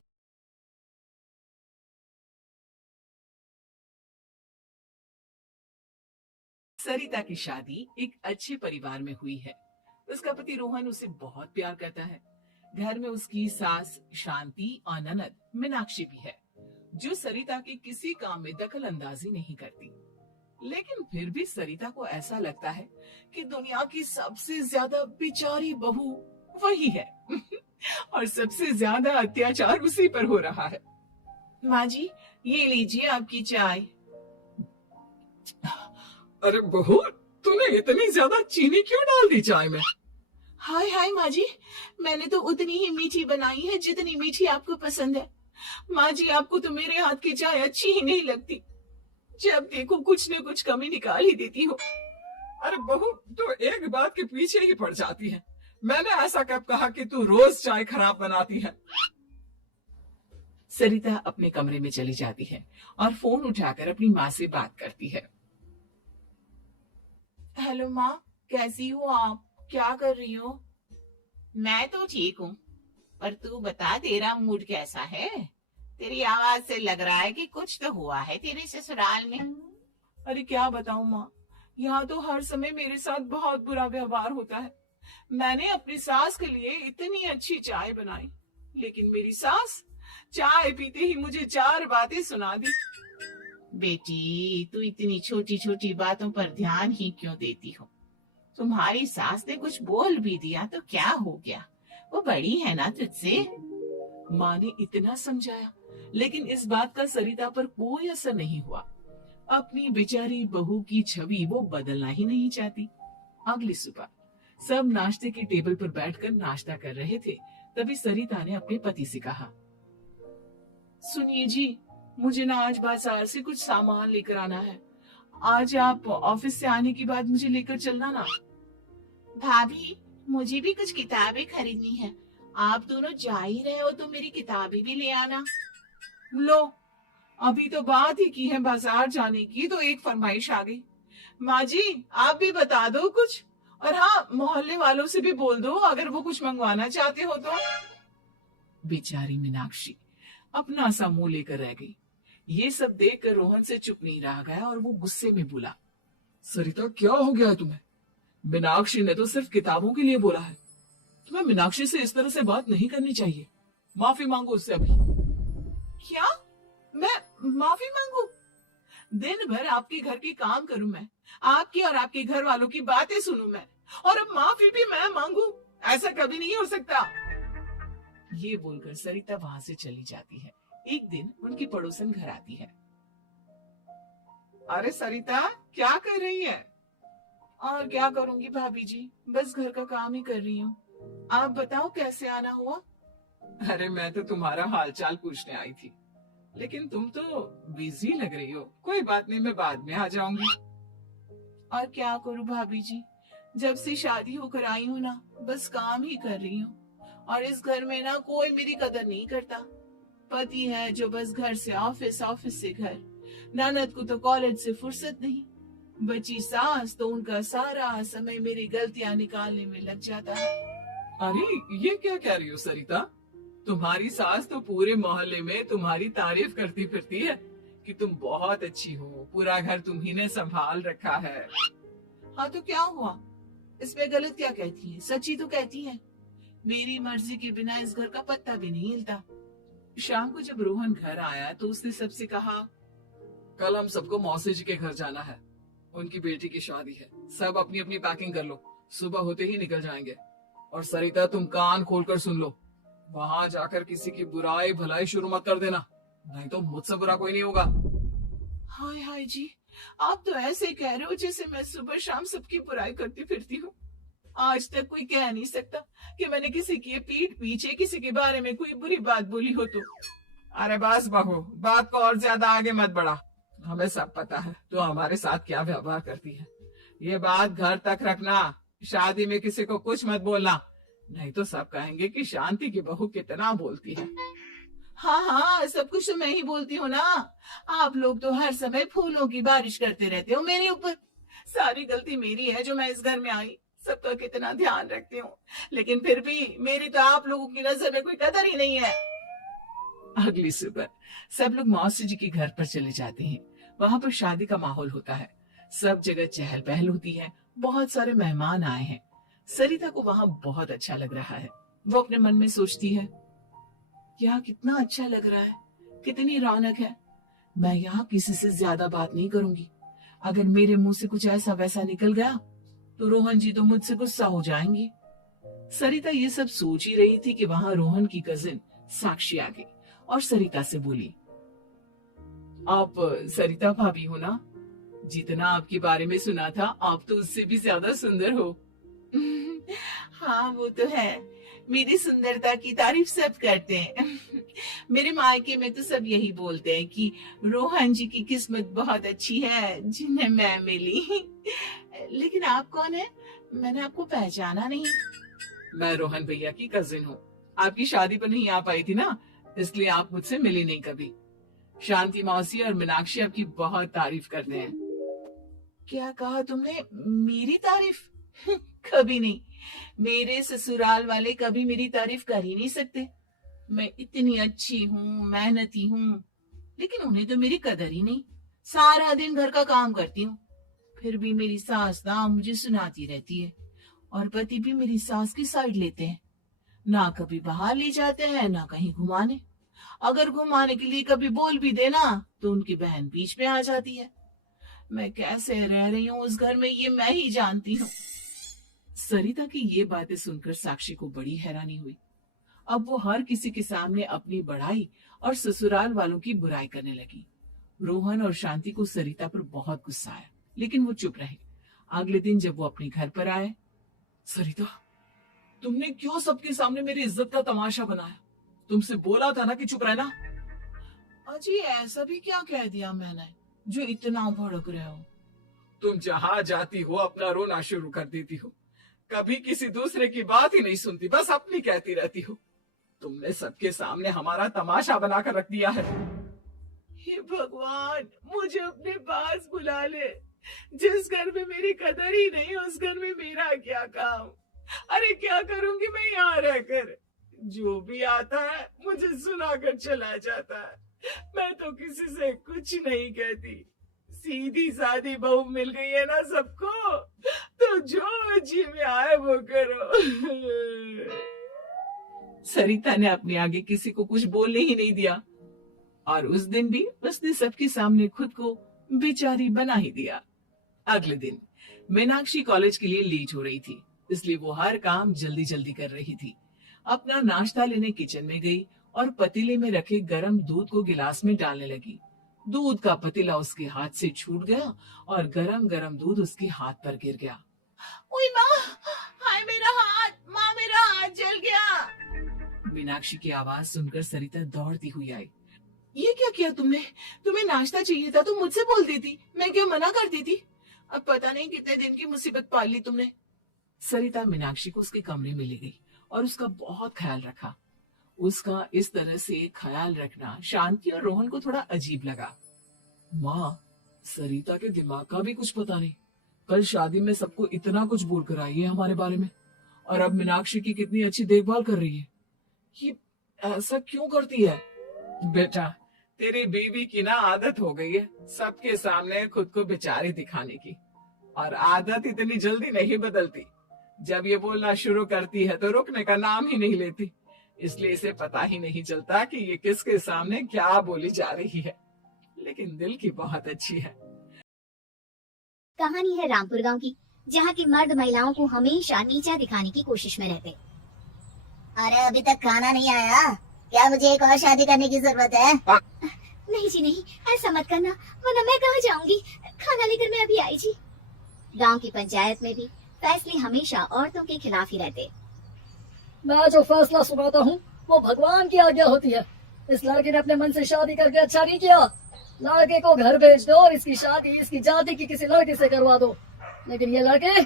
सरिता की शादी एक अच्छे परिवार में हुई है। उसका पति रोहन उसे बहुत प्यार करता है। घर में उसकी सास शांति और ननद मीनाक्षी भी है, जो सरिता के किसी काम में दखल अंदाजी नहीं करती। लेकिन फिर भी सरिता को ऐसा लगता है कि दुनिया की सबसे ज्यादा बेचारी बहू वही है और सबसे ज्यादा अत्याचार उसी पर हो रहा है। माँ जी, ये लीजिए आपकी चाय। अरे बहू, तूने इतनी ज्यादा चीनी क्यों डाल दी चाय में? हाय हाय माँ जी, मैंने तो उतनी ही मीठी बनाई है जितनी मीठी आपको पसंद है। माँ जी, आपको तो मेरे हाथ की चाय अच्छी ही नहीं लगती। जब देखो कुछ न कुछ कमी निकाल ही देती हो। अरे बहू, तू एक बात के पीछे ही पड़ जाती है। मैंने ऐसा कब कहा कि तू रोज चाय खराब बनाती है? सरिता अपने कमरे में चली जाती है और फोन उठाकर अपनी माँ से बात करती है। हेलो माँ, कैसी हो आप? क्या कर रही हो? मैं तो ठीक हूँ, पर तू बता तेरा मूड कैसा है? तेरी आवाज से लग रहा है कि कुछ तो हुआ है तेरे ससुराल में। अरे क्या बताऊं माँ, यहाँ तो हर समय मेरे साथ बहुत बुरा व्यवहार होता है। मैंने अपनी सास के लिए इतनी अच्छी चाय बनाई, लेकिन मेरी सास चाय पीते ही मुझे 4 बातें सुना दी। बेटी, तू इतनी छोटी छोटी बातों पर ध्यान ही क्यों देती हो? तुम्हारी सास ने कुछ बोल भी दिया तो क्या हो गया? वो बड़ी है ना तुझसे। माँ ने इतना समझाया, लेकिन इस बात का सरिता पर कोई असर नहीं हुआ। अपनी बेचारी बहू की छवि वो बदलना ही नहीं चाहती। अगली सुबह सब नाश्ते की टेबल पर बैठकर नाश्ता कर रहे थे, तभी सरिता ने अपने पति से कहा, सुनिए जी, मुझे ना आज बाजार से कुछ सामान लेकर आना है। आज आप ऑफिस से आने के बाद मुझे लेकर चलना ना। भाभी, मुझे भी कुछ किताबें खरीदनी है। आप दोनों जा ही रहे हो तो मेरी किताबें भी ले आना। लो, अभी तो बात ही की है बाजार जाने की तो एक फरमाइश आ गई। माँ जी, आप भी बता दो कुछ, और हाँ, मोहल्ले वालों से भी बोल दो अगर वो कुछ मंगवाना चाहते हो तो। बेचारी मीनाक्षी अपना सा मुंह लेकर रह गई। ये सब देखकर रोहन से चुप नहीं रह गया और वो गुस्से में बोला, सरिता, क्या हो गया है तुम्हें? मीनाक्षी ने तो सिर्फ किताबों के लिए बोला है। तुम्हें मीनाक्षी से इस तरह से बात नहीं करनी चाहिए। माफी मांगो उससे अभी। क्या? मैं माफी मांगू? दिन भर आपके घर के काम करूं मैं, आपकी और आपके घर वालों की बातें सुनूं मैं, और अब माफी भी मैं मांगू? ऐसा कभी नहीं हो सकता। ये बोलकर सरिता वहां से चली जाती है। एक दिन उनकी पड़ोसन घर आती है। अरे सरिता, क्या कर रही है? और क्या करूंगी भाभी जी, बस घर का काम ही कर रही हूँ। आप बताओ कैसे आना हुआ? अरे मैं तो तुम्हारा हालचाल पूछने आई थी, लेकिन तुम तो बिजी लग रही हो। कोई बात नहीं, मैं बाद में आ जाऊंगी। और क्या करूं भाभी जी, जब से शादी होकर आई हूँ ना, बस काम ही कर रही हूँ, और इस घर में ना कोई मेरी कदर नहीं करता। पति है जो बस घर से ऑफिस, ऑफिस से घर। ननद को तो कॉलेज से फुर्सत नहीं। बची सास तो उनका सारा समय मेरी गलतियां निकालने में लग जाता है। अरे ये क्या कह रही हो सरिता? तुम्हारी सास तो पूरे मोहल्ले में तुम्हारी तारीफ करती फिरती है कि तुम बहुत अच्छी हो, पूरा घर तुम्ही ने संभाल रखा है। हाँ तो क्या हुआ, इसमें गलत क्या कहती है? सच्ची तो कहती है। मेरी मर्जी के बिना इस घर का पत्ता भी नहीं हिलता। शाम को जब रोहन घर आया तो उसने सबसे कहा, कल हम सबको मौसी जी के घर जाना है, उनकी बेटी की शादी है। सब अपनी अपनी पैकिंग कर लो, सुबह होते ही निकल जाएंगे। और सरिता, तुम कान खोलकर सुन लो, वहां जाकर किसी की बुराई भलाई शुरू मत कर देना, नहीं तो मुझसे बुरा कोई नहीं होगा। हाय हाय जी, आप तो ऐसे कह रहे हो जैसे मैं सुबह शाम सबकी बुराई करती फिरती हूँ। आज तक कोई कह नहीं सकता कि मैंने किसी की पीठ पीछे किसी के बारे में कोई बुरी बात बोली हो तो। अरे बस बहू, बात को और ज्यादा आगे मत बढ़ा। हमें सब पता है तो हमारे साथ क्या व्यवहार करती है। ये बात घर तक रखना, शादी में किसी को कुछ मत बोलना, नहीं तो सब कहेंगे कि शांति की बहू कितना बोलती है। हाँ हाँ, सब कुछ तो मैं ही बोलती हूँ ना। आप लोग तो हर समय फूलों की बारिश करते रहते हो मेरे ऊपर। सारी गलती मेरी है जो मैं इस घर में आई। सबका कितना ध्यान रखती हूँ, लेकिन फिर भी मेरी तो आप लोगों की नजर में कोई कदर ही नहीं है। अगली सुबह सब लोग मौसी जी के घर पर चले जाते हैं। वहां पर शादी का माहौल होता है, सब जगह चहल पहल होती है, बहुत सारे मेहमान आए हैं। सरिता को वहां बहुत अच्छा लग रहा है। वो अपने मन में सोचती है, यहाँ कितना अच्छा लग रहा है, कितनी रौनक है। मैं यहाँ किसी से ज्यादा बात नहीं करूंगी, अगर मेरे मुंह से कुछ ऐसा वैसा निकल गया तो रोहन जी तो मुझसे गुस्सा हो जाएंगी। सरिता ये सब सोच ही रही थी कि वहां रोहन की कजिन साक्षी आ गई और सरिता से बोली, आप सरिता भाभी हो ना? जितना आपके बारे में सुना था आप तो उससे भी ज्यादा सुंदर हो। हाँ वो तो है, मेरी सुंदरता की तारीफ सब करते हैं। मेरे मायके में तो सब यही बोलते हैं कि रोहन जी की किस्मत बहुत अच्छी है जिन्हें मैं मिली। लेकिन आप कौन है? मैंने आपको पहचाना नहीं। मैं रोहन भैया की कजिन हूँ। आपकी शादी पर नहीं आ पाई थी ना, इसलिए आप मुझसे मिली नहीं कभी। शांति मौसी और मीनाक्षी आपकी बहुत तारीफ करते हैं। क्या कहा तुमने? मेरी तारीफ? कभी नहीं। मेरे ससुराल वाले कभी मेरी तारीफ कर ही नहीं सकते। मैं इतनी अच्छी हूँ, मेहनती हूँ, लेकिन उन्हें तो मेरी कदर ही नहीं। सारा दिन घर का काम करती हूँ, फिर भी मेरी सास ना मुझे सुनाती रहती है और पति भी मेरी सास की साइड लेते हैं। ना कभी बाहर ले जाते हैं, ना कहीं घुमाने। अगर घुमाने के लिए कभी बोल भी देना तो उनकी बहन बीच में आ जाती है। मैं कैसे रह रही हूँ उस घर में ये मैं ही जानती हूँ। सरिता की ये बातें सुनकर साक्षी को बड़ी हैरानी हुई। अब वो हर किसी के सामने अपनी बढ़ाई और ससुराल वालों की बुराई करने लगी। रोहन और शांति को सरिता पर बहुत गुस्सा आया, लेकिन वो चुप रहे। अगले दिन जब वो अपने घर पर आए, सरिता, तुमने क्यों सबके सामने मेरी इज्जत का तमाशा बनाया? तुमसे बोला था ना कि चुप रहना। अजी ऐसा भी क्या कह दिया मैंने जो इतना भड़क रहे हो? तुम जहाँ जाती हो अपना रोना शुरू कर देती हो, कभी किसी दूसरे की बात ही नहीं सुनती, बस अपनी कहती रहती हो। तुमने सबके सामने हमारा तमाशा बनाकर रख दिया है। हे भगवान, मुझे अपने पास बुला ले। जिस घर में मेरी कदर ही नहीं उस घर में मेरा क्या काम? अरे क्या करूंगी मैं यहाँ रहकर? जो भी आता है मुझे सुनाकर चला जाता है। मैं तो किसी से कुछ नहीं कहती। सीधी सादी बहू मिल गई है ना सबको, तो जो जी में आए वो करो। सरिता ने अपने आगे किसी को कुछ बोलने ही नहीं दिया और उस दिन भी उसने सबके सामने खुद को बेचारी बना ही दिया। अगले दिन मीनाक्षी कॉलेज के लिए लेट हो रही थी, इसलिए वो हर काम जल्दी जल्दी कर रही थी। अपना नाश्ता लेने किचन में गई और पतीले में रखे गर्म दूध को गिलास में डालने लगी। दूध का पतीला उसके हाथ से छूट गया और गरम गरम दूध उसके हाथ पर गिर गया। ओए माँ, हाय मेरा हाथ, माँ मेरा हाथ जल गया। मीनाक्षी की आवाज सुनकर सरिता दौड़ती हुई आई। ये क्या किया तुमने? तुम्हें नाश्ता चाहिए था तो मुझसे बोल देती, मैं क्या मना करती थी? अब पता नहीं कितने दिन की मुसीबत पाल ली तुमने। सरिता मीनाक्षी को उसके कमरे में ले गई और उसका बहुत ख्याल रखा। उसका इस तरह से ख्याल रखना शांति और रोहन को थोड़ा अजीब लगा। माँ, सरिता के दिमाग का भी कुछ पता नहीं। कल शादी में सबको इतना कुछ बोल कर आई है हमारे बारे में, और अब मीनाक्षी की कितनी अच्छी देखभाल कर रही है। ये ऐसा क्यों करती है? बेटा, तेरी बीवी की ना आदत हो गई है सबके सामने खुद को बेचारी दिखाने की, और आदत इतनी जल्दी नहीं बदलती। जब ये बोलना शुरू करती है तो रुकने का नाम ही नहीं लेती, इसलिए इसे पता ही नहीं चलता कि ये किसके सामने क्या बोली जा रही है, लेकिन दिल की बहुत अच्छी है। कहानी है रामपुर गांव की, जहां के मर्द महिलाओं को हमेशा नीचा दिखाने की कोशिश में रहते। अरे अभी तक खाना नहीं आया क्या? मुझे एक और शादी करने की जरूरत है। नहीं जी नहीं, ऐसा मत करना, वरना मैं कहाँ जाऊंगी? खाना लेकर मैं अभी आई जी। गांव की पंचायत में भी फैसले हमेशा औरतों के खिलाफ ही रहते। मैं जो फैसला सुनाता हूँ वो भगवान की आज्ञा होती है। इस लड़के ने अपने मन से शादी करके अच्छा नहीं किया। लड़के को घर भेज दो और इसकी शादी इसकी जाति की किसी लड़के से करवा दो, लेकिन ये लड़के,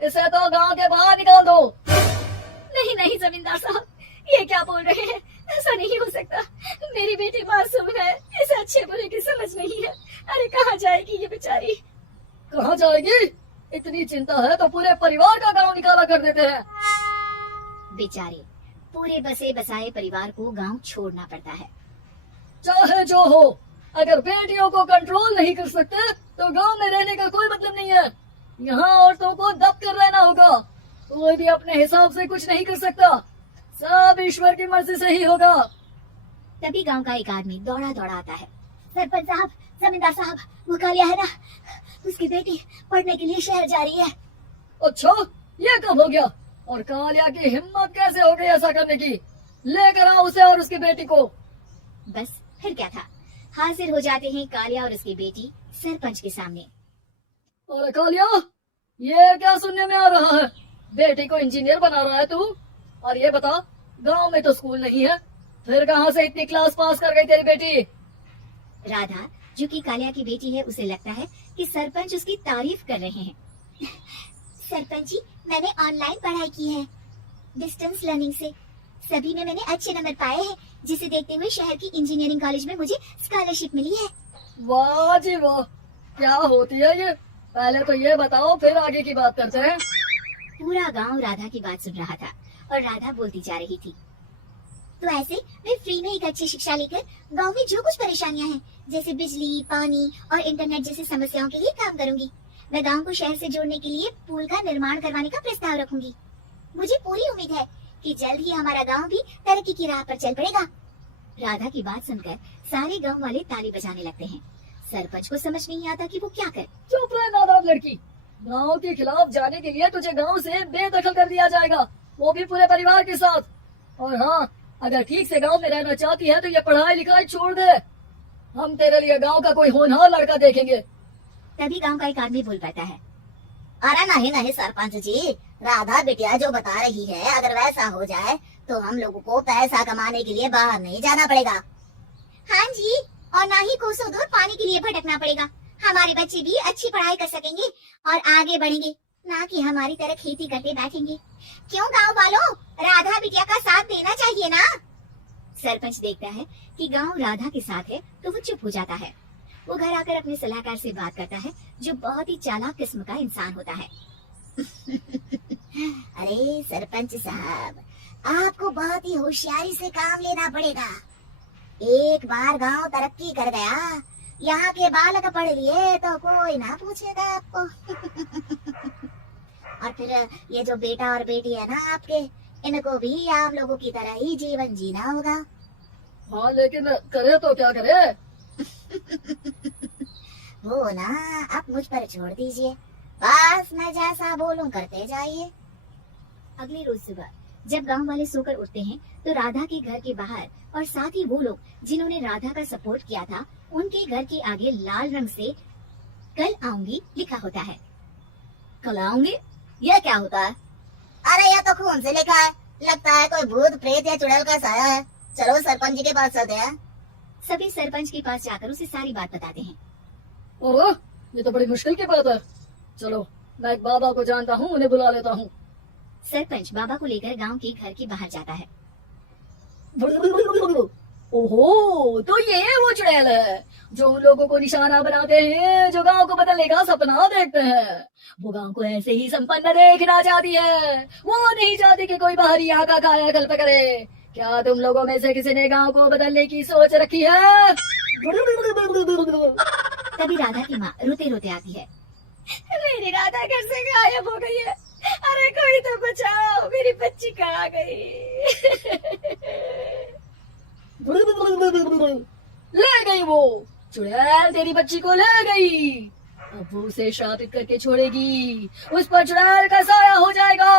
इसे तो गांव के बाहर निकाल दो। नहीं नहीं जमींदार साहब, ये क्या बोल रहे हैं? ऐसा नहीं हो सकता। मेरी बेटी मासूम है, इसे अच्छे बुरे की समझ नहीं है। अरे कहाँ जाएगी ये बेचारी? कहाँ जाएगी? इतनी चिंता है तो पूरे परिवार का गांव निकाला कर देते हैं। बेचारे पूरे बसे बसाए परिवार को गांव छोड़ना पड़ता है। चाहे जो हो, अगर बेटियों को कंट्रोल नहीं कर सकते तो गांव में रहने का कोई मतलब नहीं है। यहाँ औरतों को दब कर रहना होगा। कोई भी अपने हिसाब से कुछ नहीं कर सकता, सब ईश्वर की मर्जी से ही होगा। तभी गांव का एक आदमी दौड़ा दौड़ा आता है। सरपंच साहब, जमींदार साहब, वो कालिया है ना, उसकी बेटी पढ़ने के लिए शहर जा रही है। अच्छा, ये कब हो गया? और कालिया की हिम्मत कैसे हो गई ऐसा करने की? लेकर आओ उसे और उसकी बेटी को। बस फिर क्या था, हाजिर हो जाते हैं कालिया और उसकी बेटी सरपंच के सामने। और कालिया, ये क्या सुनने में आ रहा है? बेटी को इंजीनियर बना रहा है तू? और ये बता, गांव में तो स्कूल नहीं है, फिर कहाँ से इतनी क्लास पास कर गई तेरी बेटी? राधा, जो कि कालिया की बेटी है, उसे लगता है कि सरपंच उसकी तारीफ कर रहे हैं। सरपंच जी, मैंने ऑनलाइन पढ़ाई की है, डिस्टेंस लर्निंग से। सभी में मैंने अच्छे नंबर पाए हैं, जिसे देखते हुए शहर की इंजीनियरिंग कॉलेज में मुझे स्कॉलरशिप मिली है। वाह जी वाह, क्या होती है ये? पहले तो ये बताओ, फिर आगे की बात करते हैं। पूरा गांव राधा की बात सुन रहा था और राधा बोलती जा रही थी। तो ऐसे मैं फ्री में एक अच्छी शिक्षा लेकर गांव में जो कुछ परेशानियां हैं, जैसे बिजली, पानी और इंटरनेट जैसी समस्याओं के लिए काम करूंगी। मैं गांव को शहर से जोड़ने के लिए पुल का निर्माण करवाने का प्रस्ताव रखूंगी। मुझे पूरी उम्मीद है कि जल्द ही हमारा गांव भी तरक्की की राह पर चल पड़ेगा। राधा की बात सुनकर सारे गांव वाले ताली बजाने लगते हैं। सरपंच को समझ नहीं आता कि वो क्या करे। चुप रह नादान लड़की, गांव के खिलाफ जाने के लिए तुझे गांव से बेदखल कर दिया जाएगा, वो भी पूरे परिवार के साथ। और हाँ, अगर ठीक से गांव में रहना चाहती है तो ये पढ़ाई लिखाई छोड़ दे। हम तेरे लिए गांव का कोई होनहार लड़का देखेंगे। तभी गांव का एक आदमी बोल पाता है। अरे नहीं नहीं सरपंच जी, राधा बिटिया जो बता रही है, अगर वैसा हो जाए तो हम लोगों को पैसा कमाने के लिए बाहर नहीं जाना पड़ेगा। हाँ जी, और ना ही कोसों दूर पानी के लिए भटकना पड़ेगा। हमारे बच्चे भी अच्छी पढ़ाई कर सकेंगे और आगे बढ़ेंगे, ना कि हमारी तरह खेती करते बैठेंगे। क्यों गांव वालों, राधा बिटिया का साथ देना चाहिए ना। सरपंच देखता है कि गांव राधा के साथ है तो वो चुप हो जाता है। वो घर आकर अपने सलाहकार से बात करता है, जो बहुत ही चालाक किस्म का इंसान होता है। अरे सरपंच साहब, आपको बहुत ही होशियारी से काम लेना पड़ेगा। एक बार गांव तरक्की कर गया, यहाँ के बालक पढ़ लिए तो कोई ना पूछेगा आपको। और फिर ये जो बेटा और बेटी है ना आपके, इनको भी आप लोगों की तरह ही जीवन जीना होगा। हाँ, लेकिन करे तो क्या करे? वो ना आप मुझ पर छोड़ दीजिए, बस मैं जैसा बोलूं करते जाइए। अगले रोज सुबह जब गांव वाले सोकर उठते हैं तो राधा के घर के बाहर और साथ ही वो लोग जिन्होंने राधा का सपोर्ट किया था, उनके घर के आगे लाल रंग से कल आऊंगी लिखा होता है। कल आऊंगी, यह क्या होता है? अरे यह तो खून से लिखा है, लगता है कोई भूत प्रेत या चुड़ैल का साया है। चलो सरपंच जी के पास चलते हैं। सभी सरपंच के पास जाकर उसे सारी बात बताते हैं। ओह, ये तो बड़ी मुश्किल की बात है। चलो, मैं एक बाबा को जानता हूँ, उन्हें बुला लेता हूँ। सरपंच बाबा को लेकर गांव के घर के बाहर जाता है। ओहो, तो ये वो चुड़ैल है जो उन लोगों को निशाना बनाते हैं जो गांव को बदलने का सपना देखते हैं। वो गांव को ऐसे ही संपन्न देखना चाहती है, वो नहीं चाहती कि कोई बाहरी यहाँ का कायाकल्प करे। क्या तुम लोगों में से किसी ने गांव को बदलने की सोच रखी है? तभी राधा की माँ रोते रोते आती है। मेरी राधा घर से गायब हो गई है। अरे कोई तो बचाओ, मेरी बच्ची कहाँ गई? ले गई वो चुड़ैल, तेरी बच्ची को ले गई। अब वो उसे श्रापित करके छोड़ेगी, उस पर चुड़ैल का साया हो जाएगा।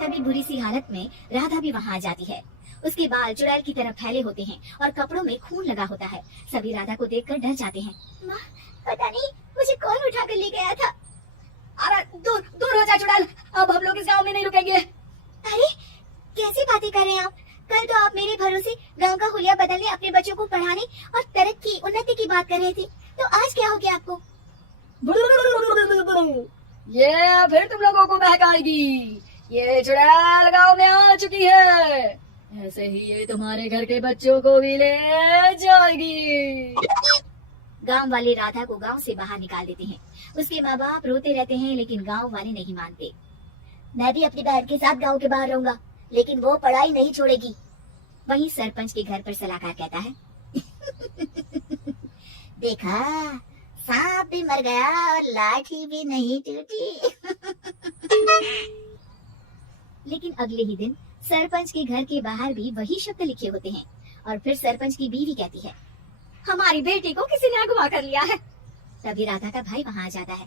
तभी बुरी सी हालत में राधा भी वहाँ आ जाती है। उसके बाल चुड़ैल की तरफ फैले होते हैं और कपड़ों में खून लगा होता है। सभी राधा को देखकर डर जाते हैं। माँ, पता नहीं मुझे कौन उठा कर ले गया था। अरे दूर दूर हो जा चुड़ैल, अब हम लोग इस गांव में नहीं रुकेंगे। अरे कैसी बातें कर रहे हैं आप? कल तो आप मेरे भरोसे गांव का हुलिया बदलने, अपने बच्चों को पढ़ाने और तरक्की उन्नति की बात कर रहे थे, तो आज क्या हो गया आपको? ये फिर तुम लोगों को बहकाएगी। ये चुड़ैल गांव में आ चुकी है, ऐसे ही ये तुम्हारे घर के बच्चों को भी ले जाएगी। गांव वाले राधा को गांव से बाहर निकाल देते हैं। उसके माँ बाप रोते रहते हैं, लेकिन गांव वाले नहीं मानते। मैं भी अपनी बहन के साथ गांव के बाहर रहूंगा, लेकिन वो पढ़ाई नहीं छोड़ेगी। वहीं सरपंच के घर पर सलाहकार कहता है। देखा, सांप भी मर गया और लाठी भी नहीं टूटी। लेकिन अगले ही दिन सरपंच के घर के बाहर भी वही शब्द लिखे होते हैं। और फिर सरपंच की बीवी कहती है, हमारी बेटी को किसी ने अगवा कर लिया है। तभी राधा का भाई वहाँ आ जाता है।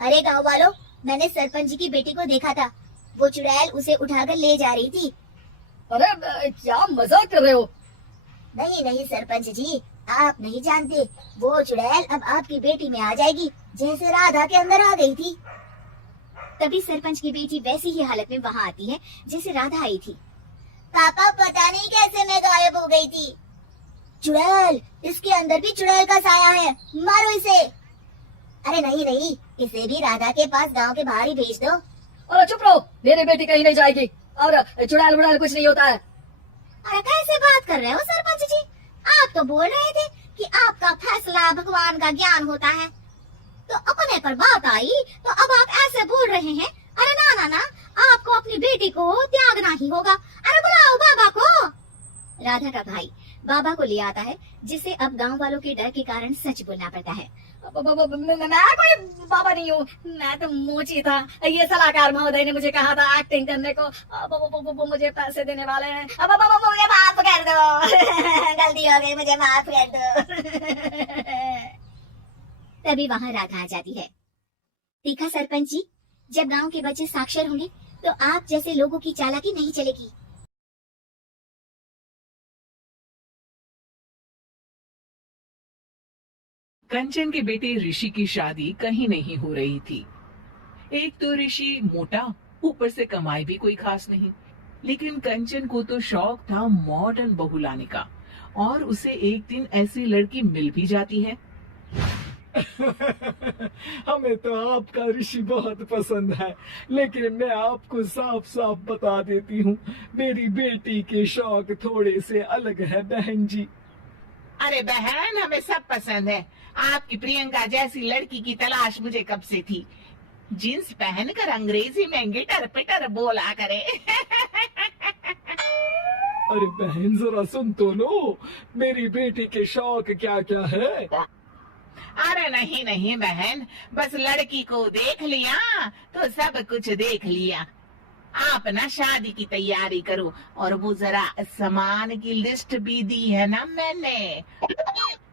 अरे गाँव वालों, मैंने सरपंच जी की बेटी को देखा था, वो चुड़ैल उसे उठाकर ले जा रही थी। अरे क्या मजाक कर रहे हो? नहीं नहीं सरपंच जी, आप नहीं जानते, वो चुड़ैल अब आपकी बेटी में आ जाएगी, जैसे राधा के अंदर आ गई थी। तभी सरपंच की बेटी वैसी ही हालत में वहाँ आती है जैसे राधा आई थी। पापा पता नहीं कैसे मैं गायब हो गई थी। चुड़ैल, इसके अंदर भी चुड़ैल का साया है, मारो इसे। अरे नहीं नहीं, इसे भी राधा के पास गांव के बाहर ही भेज दो। अरे चुप रहो, मेरी बेटी कहीं नहीं जाएगी और चुड़ैल वुड़ैल कुछ नहीं होता है। अरे कैसे बात कर रहे हो सरपंच जी? आप तो बोल रहे थे कि आपका फैसला भगवान का ज्ञान होता है, तो अपने पर बात आई तो अब आप ऐसे बोल रहे हैं। अरे ना ना ना, आपको अपनी बेटी को त्यागना ही होगा। अरे बुलाओ बाबा को। राधा का भाई बाबा को ले आता है, जिसे अब गांव वालों के डर के कारण सच बोलना पड़ता है। मैं कोई बाबा नहीं हूँ, मैं तो मोची था। ये सलाहकार महोदय ने मुझे कहा था एक्टिंग करने को, वो मुझे पैसे देने वाले हैं। अब मुझे माफ कर दो। गलती हो गई, मुझे माफ कर दो। तभी वहाँ राधा आ जाती है। देखा सरपंच जी, जब गांव के बच्चे साक्षर होंगे तो आप जैसे लोगों की चालाकी नहीं चलेगी। कंचन के बेटे ऋषि की शादी कहीं नहीं हो रही थी। एक तो ऋषि मोटा, ऊपर से कमाई भी कोई खास नहीं, लेकिन कंचन को तो शौक था मॉडर्न बहू लाने का, और उसे एक दिन ऐसी लड़की मिल भी जाती है। हमें तो आपका ऋषि बहुत पसंद है, लेकिन मैं आपको साफ साफ बता देती हूँ, मेरी बेटी के शौक थोड़े से अलग है बहन जी। अरे बहन, हमें सब पसंद है। आपकी प्रियंका जैसी लड़की की तलाश मुझे कब से थी। जींस पहनकर अंग्रेजी में गिटर पिटर बोला करे। अरे बहन जरा सुन तो लो, मेरी बेटी के शौक क्या क्या है। अरे नहीं नहीं बहन, बस लड़की को देख लिया तो सब कुछ देख लिया। आप ना शादी की तैयारी करो, और वो जरा सामान की लिस्ट भी दी है ना मैंने।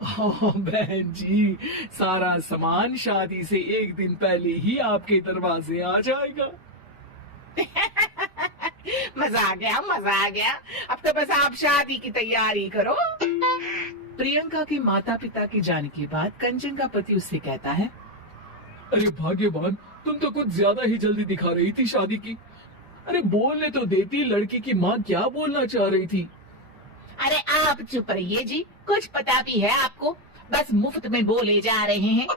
हाँ बहन जी, सारा सामान शादी से एक दिन पहले ही आपके दरवाजे आ जाएगा। मजा आ गया, मजा आ गया। अब तो बस आप शादी की तैयारी करो। प्रियंका के माता पिता के जाने के बाद कंचन का पति उससे कहता है, अरे भाग्यवान, तुम तो कुछ ज्यादा ही जल्दी दिखा रही थी शादी की। अरे बोलने तो देती, लड़की की माँ क्या बोलना चाह रही थी। अरे आप चुप रहिए जी, कुछ पता भी है आपको, बस मुफ्त में बोले जा रहे हैं।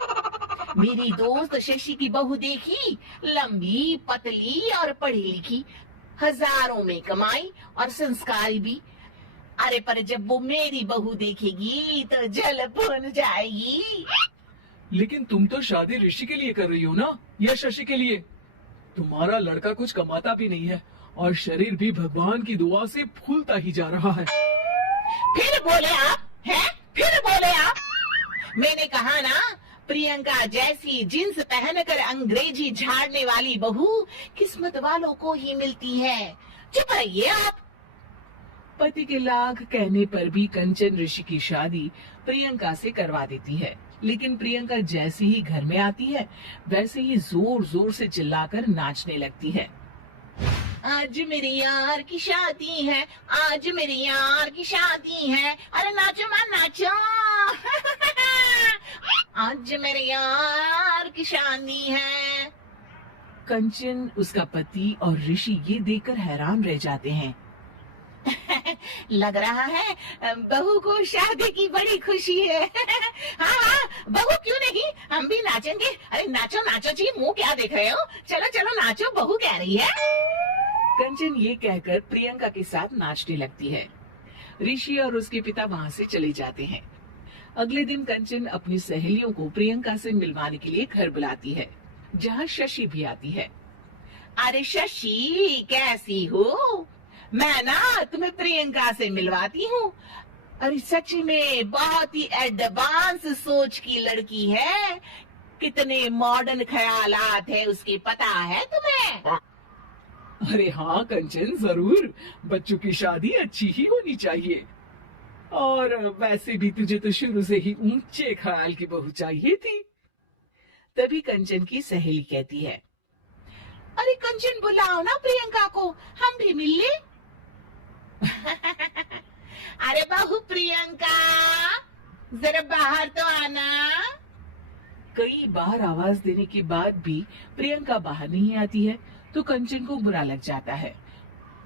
मेरी दोस्त शशि की बहू देखी, लंबी पतली और पढ़ी लिखी, हजारों में कमाई और संस्कारी भी। अरे पर जब वो मेरी बहू देखेगी तो जल भुन जाएगी। लेकिन तुम तो शादी ऋषि के लिए कर रही हो ना, या शशि के लिए? तुम्हारा लड़का कुछ कमाता भी नहीं है और शरीर भी भगवान की दुआ से फूलता ही जा रहा है। फिर बोले आप हैं? फिर बोले आप? मैंने कहा ना, प्रियंका जैसी जींस पहनकर अंग्रेजी झाड़ने वाली बहू किस्मत वालों को ही मिलती है। चुप रहिए आप। पति के लाख कहने पर भी कंचन ऋषि की शादी प्रियंका से करवा देती है, लेकिन प्रियंका जैसे ही घर में आती है वैसे ही जोर जोर से चिल्लाकर नाचने लगती है। आज मेरे यार की शादी है, आज मेरे यार की शादी है, अरे नाचो मां नाचो। आज मेरे यार की शादी है। कंचन, उसका पति और ऋषि ये देखकर हैरान रह जाते हैं। लग रहा है बहू को शादी की बड़ी खुशी है। हाँ हाँ, बहू क्यों नहीं, हम भी नाचेंगे। अरे नाचो नाचो जी, मुंह क्या देख रहे हो, चलो चलो नाचो, बहू कह रही है। कंचन ये कहकर प्रियंका के साथ नाचने लगती है। ऋषि और उसके पिता वहाँ से चले जाते हैं। अगले दिन कंचन अपनी सहेलियों को प्रियंका से मिलवाने के लिए घर बुलाती है, जहाँ शशि भी आती है। अरे शशि, कैसी हो? मैं ना तुम्हें प्रियंका से मिलवाती हूँ। अरे सच में बहुत ही एडवांस सोच की लड़की है, कितने मॉडर्न ख्यालात है उसके, पता है तुम्हें? अरे हाँ कंचन, जरूर। बच्चों की शादी अच्छी ही होनी चाहिए, और वैसे भी तुझे तो शुरू से ही ऊंचे ख्याल की बहू चाहिए थी। तभी कंचन की सहेली कहती है, अरे कंचन, बुलाओ ना प्रियंका को, हम भी मिल ले। अरे बहू प्रियंका, जरा बाहर तो आना। कई बार आवाज देने के बाद भी प्रियंका बाहर नहीं आती है तो कंचन को बुरा लग जाता है।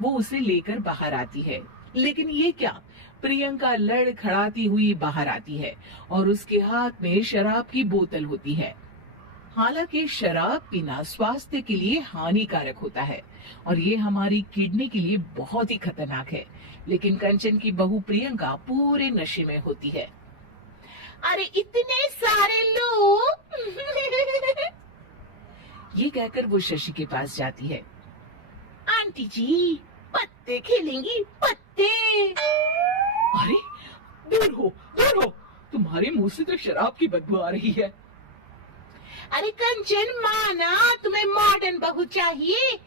वो उसे लेकर बाहर आती है, लेकिन ये क्या, प्रियंका लड़खड़ाती हुई बाहर आती है और उसके हाथ में शराब की बोतल होती है। हालांकि शराब पीना स्वास्थ्य के लिए हानिकारक होता है और ये हमारी किडनी के लिए बहुत ही खतरनाक है, लेकिन कंचन की बहू प्रियंका पूरे नशे में होती है। अरे इतने सारे लोग। ये कहकर वो शशि के पास जाती है। आंटी जी, पत्ते खेलेंगी, पत्ते। अरे दूर हो, दूर हो, तुम्हारे मुंह से तो शराब की बदबू आ रही है। अरे कंचन, माना तुम्हें मॉडर्न बहू चाहिए,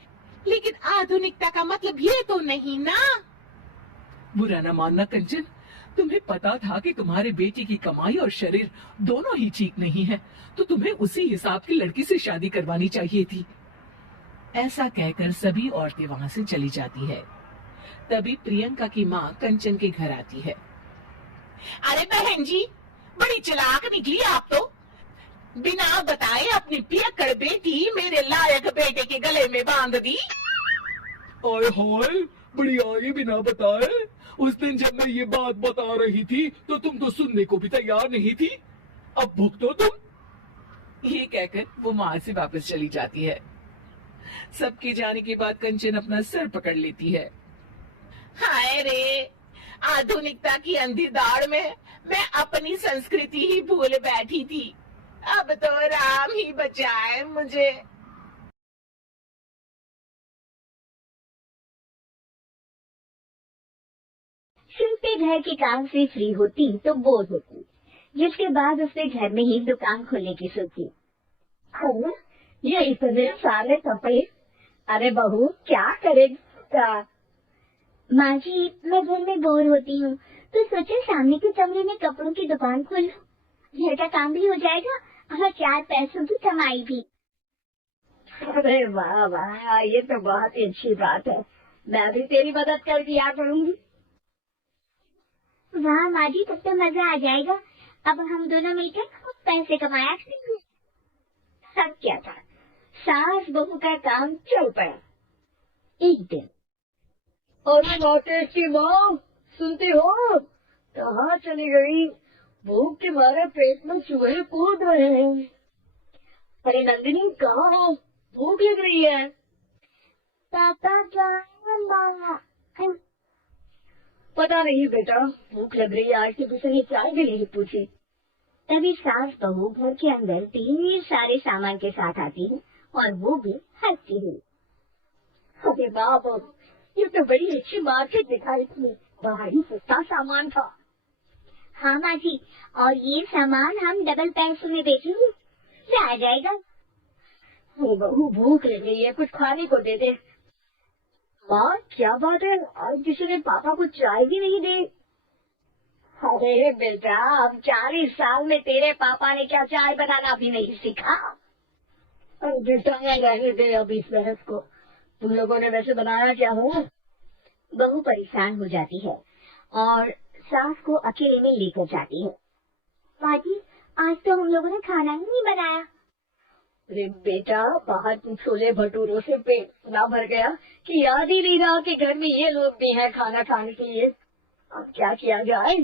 लेकिन आधुनिकता का मतलब ये तो नहीं ना। बुरा न मानना कंचन, तुम्हें पता था कि तुम्हारे बेटी की कमाई और शरीर दोनों ही ठीक नहीं है, तो तुम्हें उसी हिसाब की लड़की से शादी करवानी चाहिए थी। ऐसा कहकर सभी औरतें वहां से चली जाती है। तभी प्रियंका की माँ कंचन के घर आती है। अरे बहन जी, बड़ी चालाक निकली आप तो। बिना बताए अपनी पियक्कड़ बेटी मेरे लायक बेटे के गले में बांध दी। ओए होए, बड़ी आगे बिना बताए। उस दिन जब मैं ये बात बता रही थी तो तुम तो सुनने को भी तैयार नहीं थी। अब भुगतो तुम। ये कहकर वो वहां से वापस चली जाती है। सबके जाने के बाद कंचन अपना सर पकड़ लेती है। हाय रे, आधुनिकता की अंधी दाड़ में मैं अपनी संस्कृति ही भूल बैठी थी। अब तो राम ही बचाए मुझे। शिल्पी घर के काम से फ्री होती तो बोर होती, जिसके बाद उसने घर में ही दुकान खोलने की सोची। ये इतने सारे कपड़े, अरे बहू क्या करेगा? माँ जी, मैं घर में बोर होती हूँ तो सोचे सामने के कमरे में कपड़ों की दुकान खोल लूं। घर का काम भी हो जाएगा और 4 पैसों की कमाई भी। अरे वाह वाह, ये तो बहुत ही अच्छी बात है। मैं भी तेरी मदद कर दिया करूँगी। वाह माँ जी, तब तो मजा आ जाएगा। अब हम दोनों मिलकर खूब पैसे कमाया करेंगे। सब क्या था, सास बहू का काम चल पड़ा। एक दिन, अरे राकेश की माँ, सुनती हो? कहाँ चली गई? भूख के मारे पेट में चूहे कूद रहे हैं। अरे नंदिनी, कहाँ हो? भूख लग रही है। पापा माँ, पता नहीं बेटा, भूख लग रही है, आज से किसी ने चाय भी नहीं पूछी। तभी सास बहू घर के अंदर ढेर सारे सामान के साथ आती है और वो भी हंसती हुई। अरे बाबा, ये तो बड़ी अच्छी मार्केट दिखाई थी, बाहर ही सस्ता सामान था। हाँ माँ जी, और ये सामान हम डबल पैसों में बेचेंगे, क्या आ जाएगा? वो बहू, भूख लग रही है, कुछ खाने को दे दे। माँ क्या बात है, आज किसी ने पापा को चाय भी नहीं दी। अरे बेटा, अब 40 साल में तेरे पापा ने क्या चाय बनाना भी नहीं सीखा। अरे बेटा, रहने दे अब इस बहस को। तुम लोगों ने वैसे बनाया क्या हो? बहू परेशान हो जाती है और सास को अकेले में लेकर जाती है। माँ जी, आज तो हम लोगों ने खाना ही नहीं बनाया। अरे बेटा, बाहर की छोले भटूरों से पेट इतना भर गया कि याद ही नहीं रहा कि घर में ये लोग भी हैं खाना खाने के लिए। अब क्या किया जाए?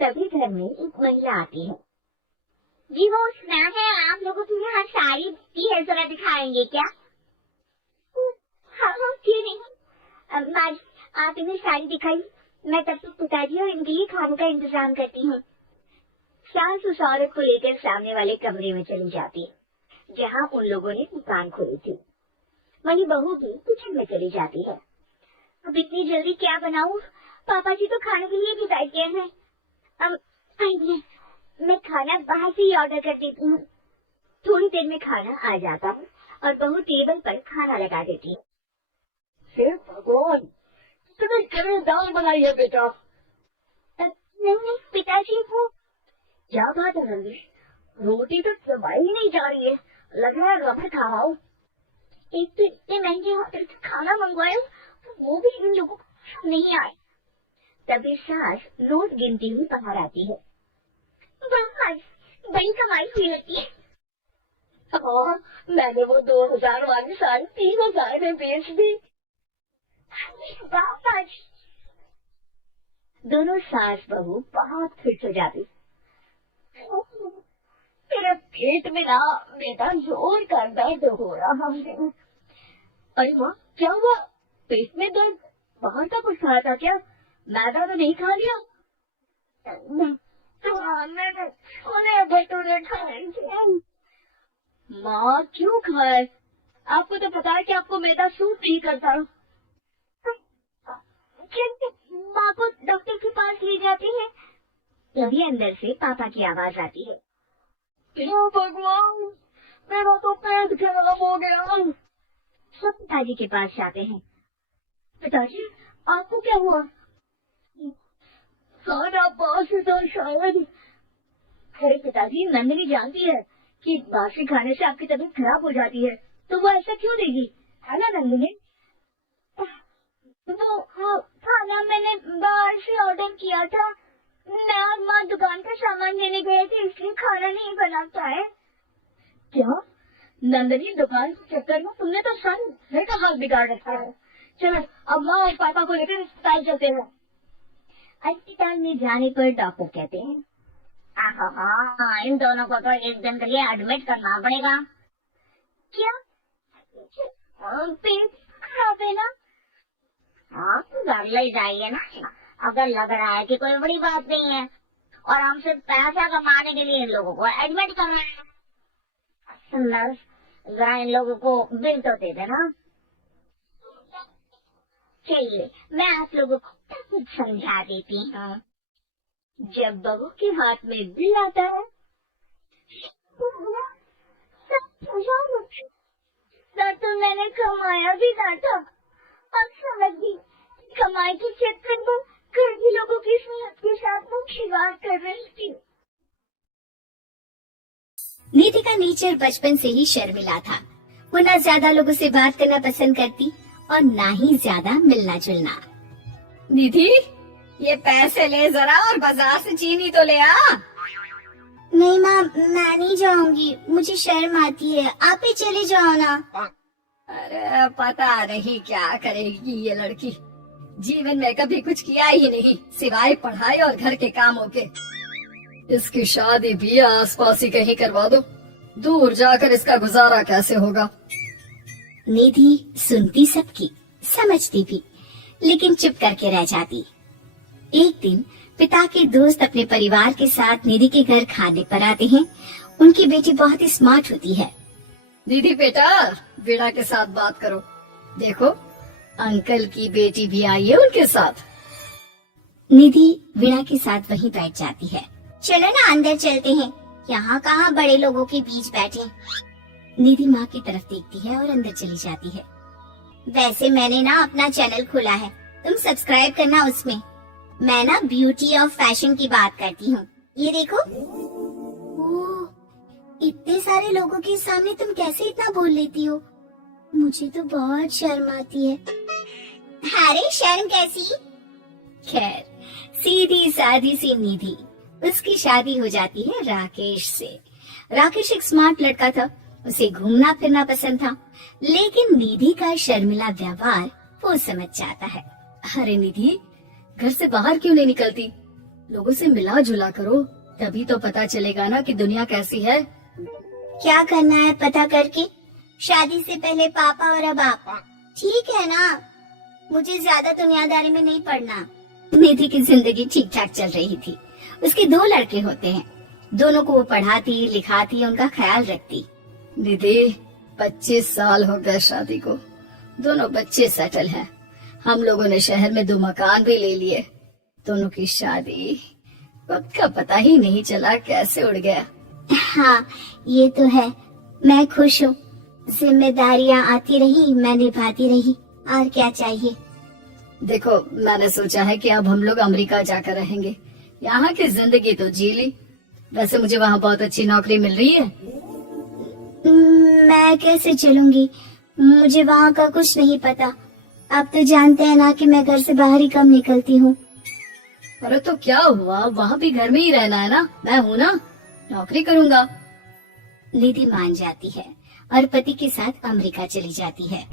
तभी घर में एक महिला आती है। जी, वो सुना है आप लोगों के यहाँ साड़ी बिकती है, जरा दिखाएंगे क्या? हाँ हाँ, क्यों नहीं। माँ जी, आप इन्हें साड़ी दिखाइए, मैं तब तक पिताजी और इनके लिए खाने का इंतजाम करती हूँ। सास उस औरत को लेकर सामने वाले कमरे में चली जाती है जहाँ उन लोगों ने दुकान खोली थी। वही बहू भी किचन में चली जाती है। अब इतनी जल्दी क्या बनाऊं? पापा जी तो खाने के लिए भी बैठ गए हैं। अब आइए, मैं खाना बाहर से ही ऑर्डर कर देती हूँ। थोड़ी देर में खाना आ जाता है और बहू टेबल पर खाना लगा देती है। सिर्फ भगवान, कितने कड़े दाल बनाई है बेटा। नहीं नहीं पिताजी, वो क्या बात है नंदी, रोटी तो चबाई ही नहीं जा रही है, लग रहा है रफे खा रहा हूँ। एक तो इतने महंगे होटल से खाना मंगवाया, वो भी इन लोगों को नहीं आए। तभी सास नोट गिनती हुई बाहर आती है। बस बड़ी कमाई हुई होती है। हाँ, मैंने वो 2000 वाली साड़ी 3000 में बेच दी। दोनों सास बहू बहुत खुश हो जाती। मेरे पेट में ना बेटा जोर कर दर्द हो रहा है। अरे वाह, क्या हुआ? पेट में दर्द? बाहर का कुछ खाया था क्या? मैदा तो नहीं खा लिया? तो मैंने छोले भटूरे खाए थे। माँ क्यों खाए? आपको तो पता है कि आपको मैदा सूट नहीं करता। माँ को डॉक्टर के पास ले जाती है। तभी अंदर से पापा की आवाज आती है। भगवान, मेरा तो पेट खराब हो गया। सब पिताजी के पास जाते हैं। पिताजी, आपको क्या हुआ? खाना बासी था शायद। अरे पिताजी, नंदिनी जानती है कि बासी खाने से आपकी तबीयत खराब हो जाती है, तो वो ऐसा क्यों देगी, है ना नंदिनी? वो खाना मैंने बाहर से ऑर्डर किया था। मैं और माँ दुकान का सामान लेने गए थे, इसलिए खाना नहीं बना पाए। क्या नंदिनी, दुकान के चक्कर में तुमने तो घर का हाल बिगाड़ रखा है। चलो अब माँ और पापा को लेकर अस्पताल चलते हैं। अस्पताल में जाने पर डॉक्टर कहते हैं, इन दोनों को तो एक दिन के लिए एडमिट करना पड़ेगा। क्या? पेट खराब है ना? हाँ, घर ले जाइए ना, अगर लग रहा है कि कोई बड़ी बात नहीं है और हम सिर्फ पैसा कमाने के लिए इन लोगों को एडमिट कर रहे हैं। नर्स, जरा इन लोगों को बिल तो दे देना। चलिए, मैं आप लोगों को कुछ समझा देती हूँ। जब बहू के हाथ में बिल आता है, तो मैंने कमाया भी ना था। अब समझ गई, कमाई के चक्कर में घर के लोगों की सेहत के साथ मैं खिलवाड़ कर रही थी। निधि का नेचर बचपन से ही शर्मिला था। वो न ज्यादा लोगों से बात करना पसंद करती और ना ही ज्यादा मिलना जुलना। निधि, ये पैसे ले जरा और बाजार से चीनी तो ले आ। नहीं माँ, मैं नहीं जाऊंगी, मुझे शर्म आती है, आप ही चले जाओ ना। अरे पता नहीं क्या करेगी ये लड़की, जीवन में कभी कुछ किया ही नहीं सिवाय पढ़ाई और घर के कामों के। इसकी शादी भी आसपास ही कहीं करवा दो, दूर जाकर इसका गुजारा कैसे होगा। निधि सुनती सबकी, समझती भी, लेकिन चुप करके रह जाती। एक दिन पिता के दोस्त अपने परिवार के साथ निधि के घर खाने पर आते हैं। उनकी बेटी बहुत ही स्मार्ट होती है। दीदी बेटा, वीणा के साथ बात करो। देखो, अंकल की बेटी भी आई है उनके साथ। निधि वीणा के साथ वहीं बैठ जाती है। चलो ना अंदर चलते हैं, यहाँ कहाँ बड़े लोगों के बीच बैठे। निधि माँ की तरफ देखती है और अंदर चली जाती है। वैसे मैंने ना अपना चैनल खोला है, तुम सब्सक्राइब करना उसमें। मैं ना ब्यूटी और फैशन की बात करती हूँ। ये देखो। ओह, इतने सारे लोगों के सामने तुम कैसे इतना बोल लेती हो? मुझे तो बहुत शर्म आती है। अरे शर्म कैसी? खैर, सीधी सादी सी निधि, उसकी शादी हो जाती है राकेश से। राकेश एक स्मार्ट लड़का था, उसे घूमना फिरना पसंद था, लेकिन निधि का शर्मिला व्यवहार वो समझ जाता है। अरे निधि, घर से बाहर क्यों नहीं निकलती? लोगों से मिला जुला करो, तभी तो पता चलेगा ना कि दुनिया कैसी है। क्या करना है पता करके? शादी से पहले पापा और अब आप। ठीक है ना, मुझे ज्यादा दुनियादारी में नहीं पड़ना। निधि की जिंदगी ठीक ठाक चल रही थी। उसके 2 लड़के होते हैं, दोनों को वो पढ़ाती लिखाती, उनका ख्याल रखती। निधि, 25 साल हो गए शादी को, दोनों बच्चे सेटल हैं। हम लोगों ने शहर में 2 मकान भी ले लिए। दोनों की शादी, वक्त का पता ही नहीं चला कैसे उड़ गया। हाँ, ये तो है। मैं खुश हूँ, जिम्मेदारियाँ आती रही, मैं निभाती रही, और क्या चाहिए। देखो, मैंने सोचा है कि अब हम लोग अमेरिका जाकर रहेंगे। यहाँ की जिंदगी तो जी ली, वैसे मुझे वहाँ बहुत अच्छी नौकरी मिल रही है। मैं कैसे चलूंगी, मुझे वहाँ का कुछ नहीं पता। आप तो जानते हैं ना कि मैं घर से बाहर ही कम निकलती हूँ। अरे तो क्या हुआ, वहाँ भी घर में ही रहना है ना, मैं हूँ ना, नौकरी करूँगा। निधि मान जाती है और पति के साथ अमेरिका चली जाती है।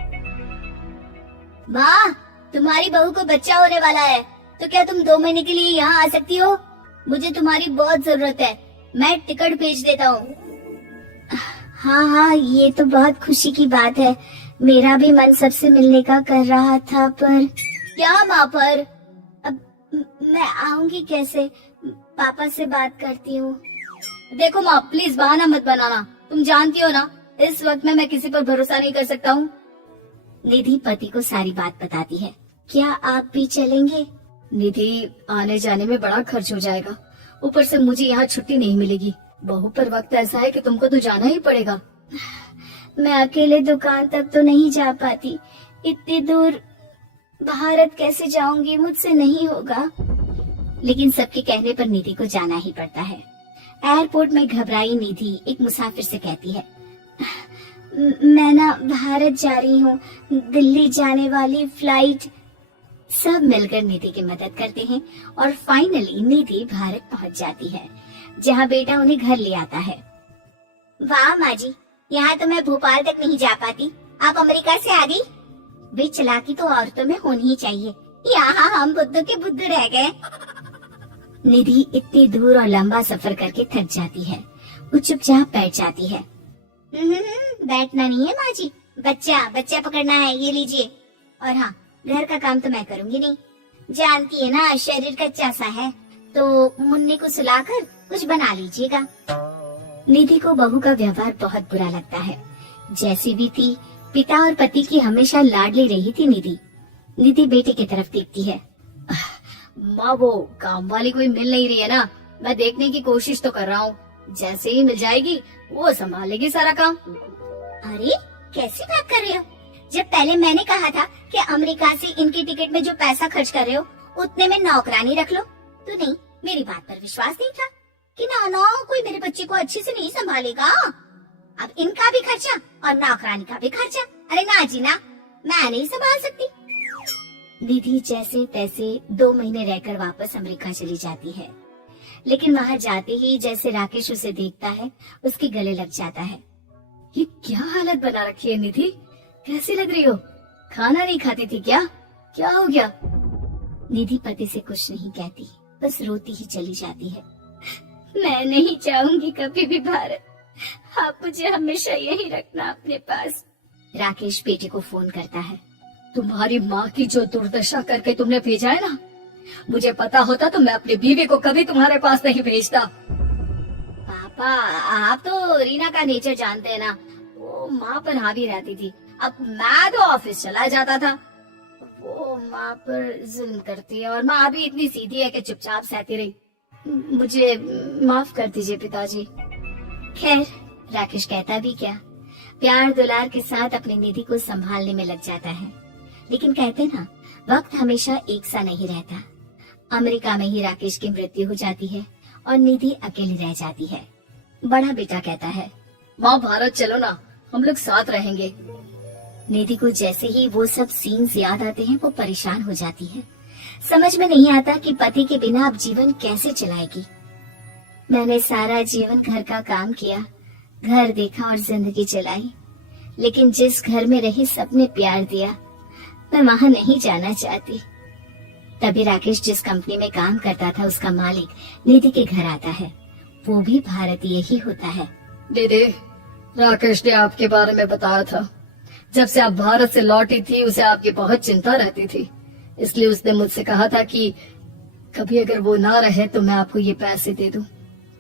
माँ, तुम्हारी बहू को बच्चा होने वाला है, तो क्या तुम 2 महीने के लिए यहाँ आ सकती हो? मुझे तुम्हारी बहुत जरूरत है, मैं टिकट भेज देता हूँ। हाँ हाँ, ये तो बहुत खुशी की बात है। मेरा भी मन सबसे मिलने का कर रहा था, पर क्या माँ, पर अब मैं आऊंगी कैसे? पापा से बात करती हूँ। देखो माँ, प्लीज बहाना मत बनाना, तुम जानती हो ना इस वक्त में मैं किसी पर भरोसा नहीं कर सकता हूँ। निधि पति को सारी बात बताती है। क्या आप भी चलेंगे? निधि, आने जाने में बड़ा खर्च हो जाएगा, ऊपर से मुझे यहाँ छुट्टी नहीं मिलेगी। बहू पर वक्त ऐसा है कि तुमको तो जाना ही पड़ेगा। मैं अकेले दुकान तक तो नहीं जा पाती, इतनी दूर भारत कैसे जाऊंगी, मुझसे नहीं होगा। लेकिन सबके कहने पर निधि को जाना ही पड़ता है। एयरपोर्ट में घबराई निधि एक मुसाफिर से कहती है, मैं ना भारत जा रही हूँ, दिल्ली जाने वाली फ्लाइट। सब मिलकर निधि की मदद करते हैं और फाइनली निधि भारत पहुँच जाती है, जहाँ बेटा उन्हें घर ले आता है। वाह माँ जी, यहाँ तो मैं भोपाल तक नहीं जा पाती, आप अमेरिका से आ गई। वे चालाकी तो औरतों में होनी ही चाहिए, यहाँ हम बुद्धू के बुद्धू रह गए। निधि इतनी दूर और लंबा सफर करके थक जाती है, वो चुपचाप बैठ जाती है। बैठना नहीं है माँ जी, बच्चा पकड़ना है, ये लीजिए। और हाँ, घर का काम तो मैं करूँगी नहीं, जानती है ना शरीर कच्चा सा है, तो मुन्नी को सुलाकर कुछ बना लीजिएगा। निधि को बहू का व्यवहार बहुत बुरा लगता है। जैसी भी थी, पिता और पति की हमेशा लाडली रही थी निधि। निधि बेटे की तरफ देखती है। माँ, वो काम वाली कोई मिल नहीं रही है ना, मैं देखने की कोशिश तो कर रहा हूँ, जैसे ही मिल जाएगी वो संभालेगी सारा काम। अरे कैसी बात कर रहे हो? जब पहले मैंने कहा था कि अमेरिका से इनकी टिकट में जो पैसा खर्च कर रहे हो उतने में नौकरानी रख लो, तो नहीं, मेरी बात पर विश्वास नहीं था कि ना कोई मेरे बच्चे को अच्छे से नहीं संभालेगा। अब इनका भी खर्चा और नौकरानी का भी खर्चा। अरे ना जी ना, मैं नहीं संभाल सकती। निधि जैसे तैसे 2 महीने रहकर वापस अमेरिका चली जाती है, लेकिन वहाँ जाते ही जैसे राकेश उसे देखता है, उसके गले लग जाता है। ये क्या हालत बना रखी है निधि, कैसी लग रही हो? खाना नहीं खाती थी क्या? क्या हो गया? निधि पति से कुछ नहीं कहती, बस रोती ही चली जाती है। मैं नहीं जाऊंगी कभी भी भारत, आप मुझे हमेशा यही रखना अपने पास। राकेश बेटे को फोन करता है। तुम्हारी माँ की जो दुर्दशा करके तुमने भेजा है ना, मुझे पता होता तो मैं अपनी बीवी को कभी तुम्हारे पास नहीं भेजता। पापा, आप तो रीना का नेचर जानते हैं ना, वो माँ पर हावी रहती थी, अब मैं तो ऑफिस चला जाता था। वो माँ पर जुल्म करती है और माँ भी इतनी सीधी है कि चुपचाप सहती रही। मुझे माफ कर दीजिए पिताजी। खैर, राकेश कहता भी क्या, प्यार दुलार के साथ अपनी निधि को संभालने में लग जाता है। लेकिन कहते ना, वक्त हमेशा एक सा नहीं रहता। अमेरिका में ही राकेश की मृत्यु हो जाती है और निधि अकेली रह जाती है। बड़ा बेटा कहता है, माँ भारत चलो ना, हम लोग साथ रहेंगे। निधि को जैसे ही वो सब सीन्स याद आते हैं, वो परेशान हो जाती है। समझ में नहीं आता कि पति के बिना अब जीवन कैसे चलाएगी। मैंने सारा जीवन घर का काम किया, घर देखा और जिंदगी चलाई, लेकिन जिस घर में रही सबने प्यार दिया, मैं वहाँ नहीं जाना चाहती। तभी राकेश जिस कंपनी में काम करता था, उसका मालिक निधि के घर आता है। वो भी भारतीय ही होता है। दीदी, राकेश ने आपके बारे में बताया था, जब से आप भारत से लौटी थी उसे आपकी बहुत चिंता रहती थी, इसलिए उसने मुझसे कहा था कि कभी अगर वो ना रहे तो मैं आपको ये पैसे दे दूं।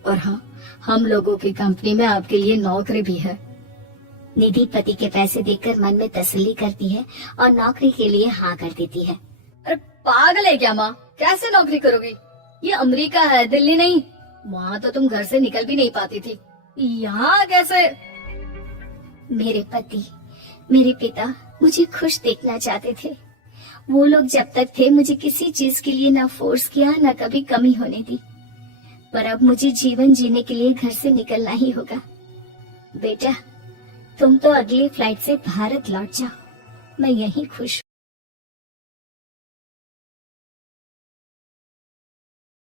और हाँ, हम लोगों की कंपनी में आपके लिए नौकरी भी है। निधि पति के पैसे देकर मन में तसल्ली करती है और नौकरी के लिए हाँ कर देती है। अरे पागल है क्या माँ, कैसे नौकरी करोगी? ये अमेरिका है, दिल्ली नहीं। वहाँ तो तुम घर से निकल भी नहीं पाती थी, यहाँ कैसे? मेरे पति, मेरे पिता मुझे खुश देखना चाहते थे। वो लोग जब तक थे, मुझे किसी चीज के लिए ना फोर्स किया, ना कभी कमी होने दी। पर अब मुझे जीवन जीने के लिए घर से निकलना ही होगा। बेटा, तुम तो अगली फ्लाइट से भारत लौट जाओ, मैं यहीं खुश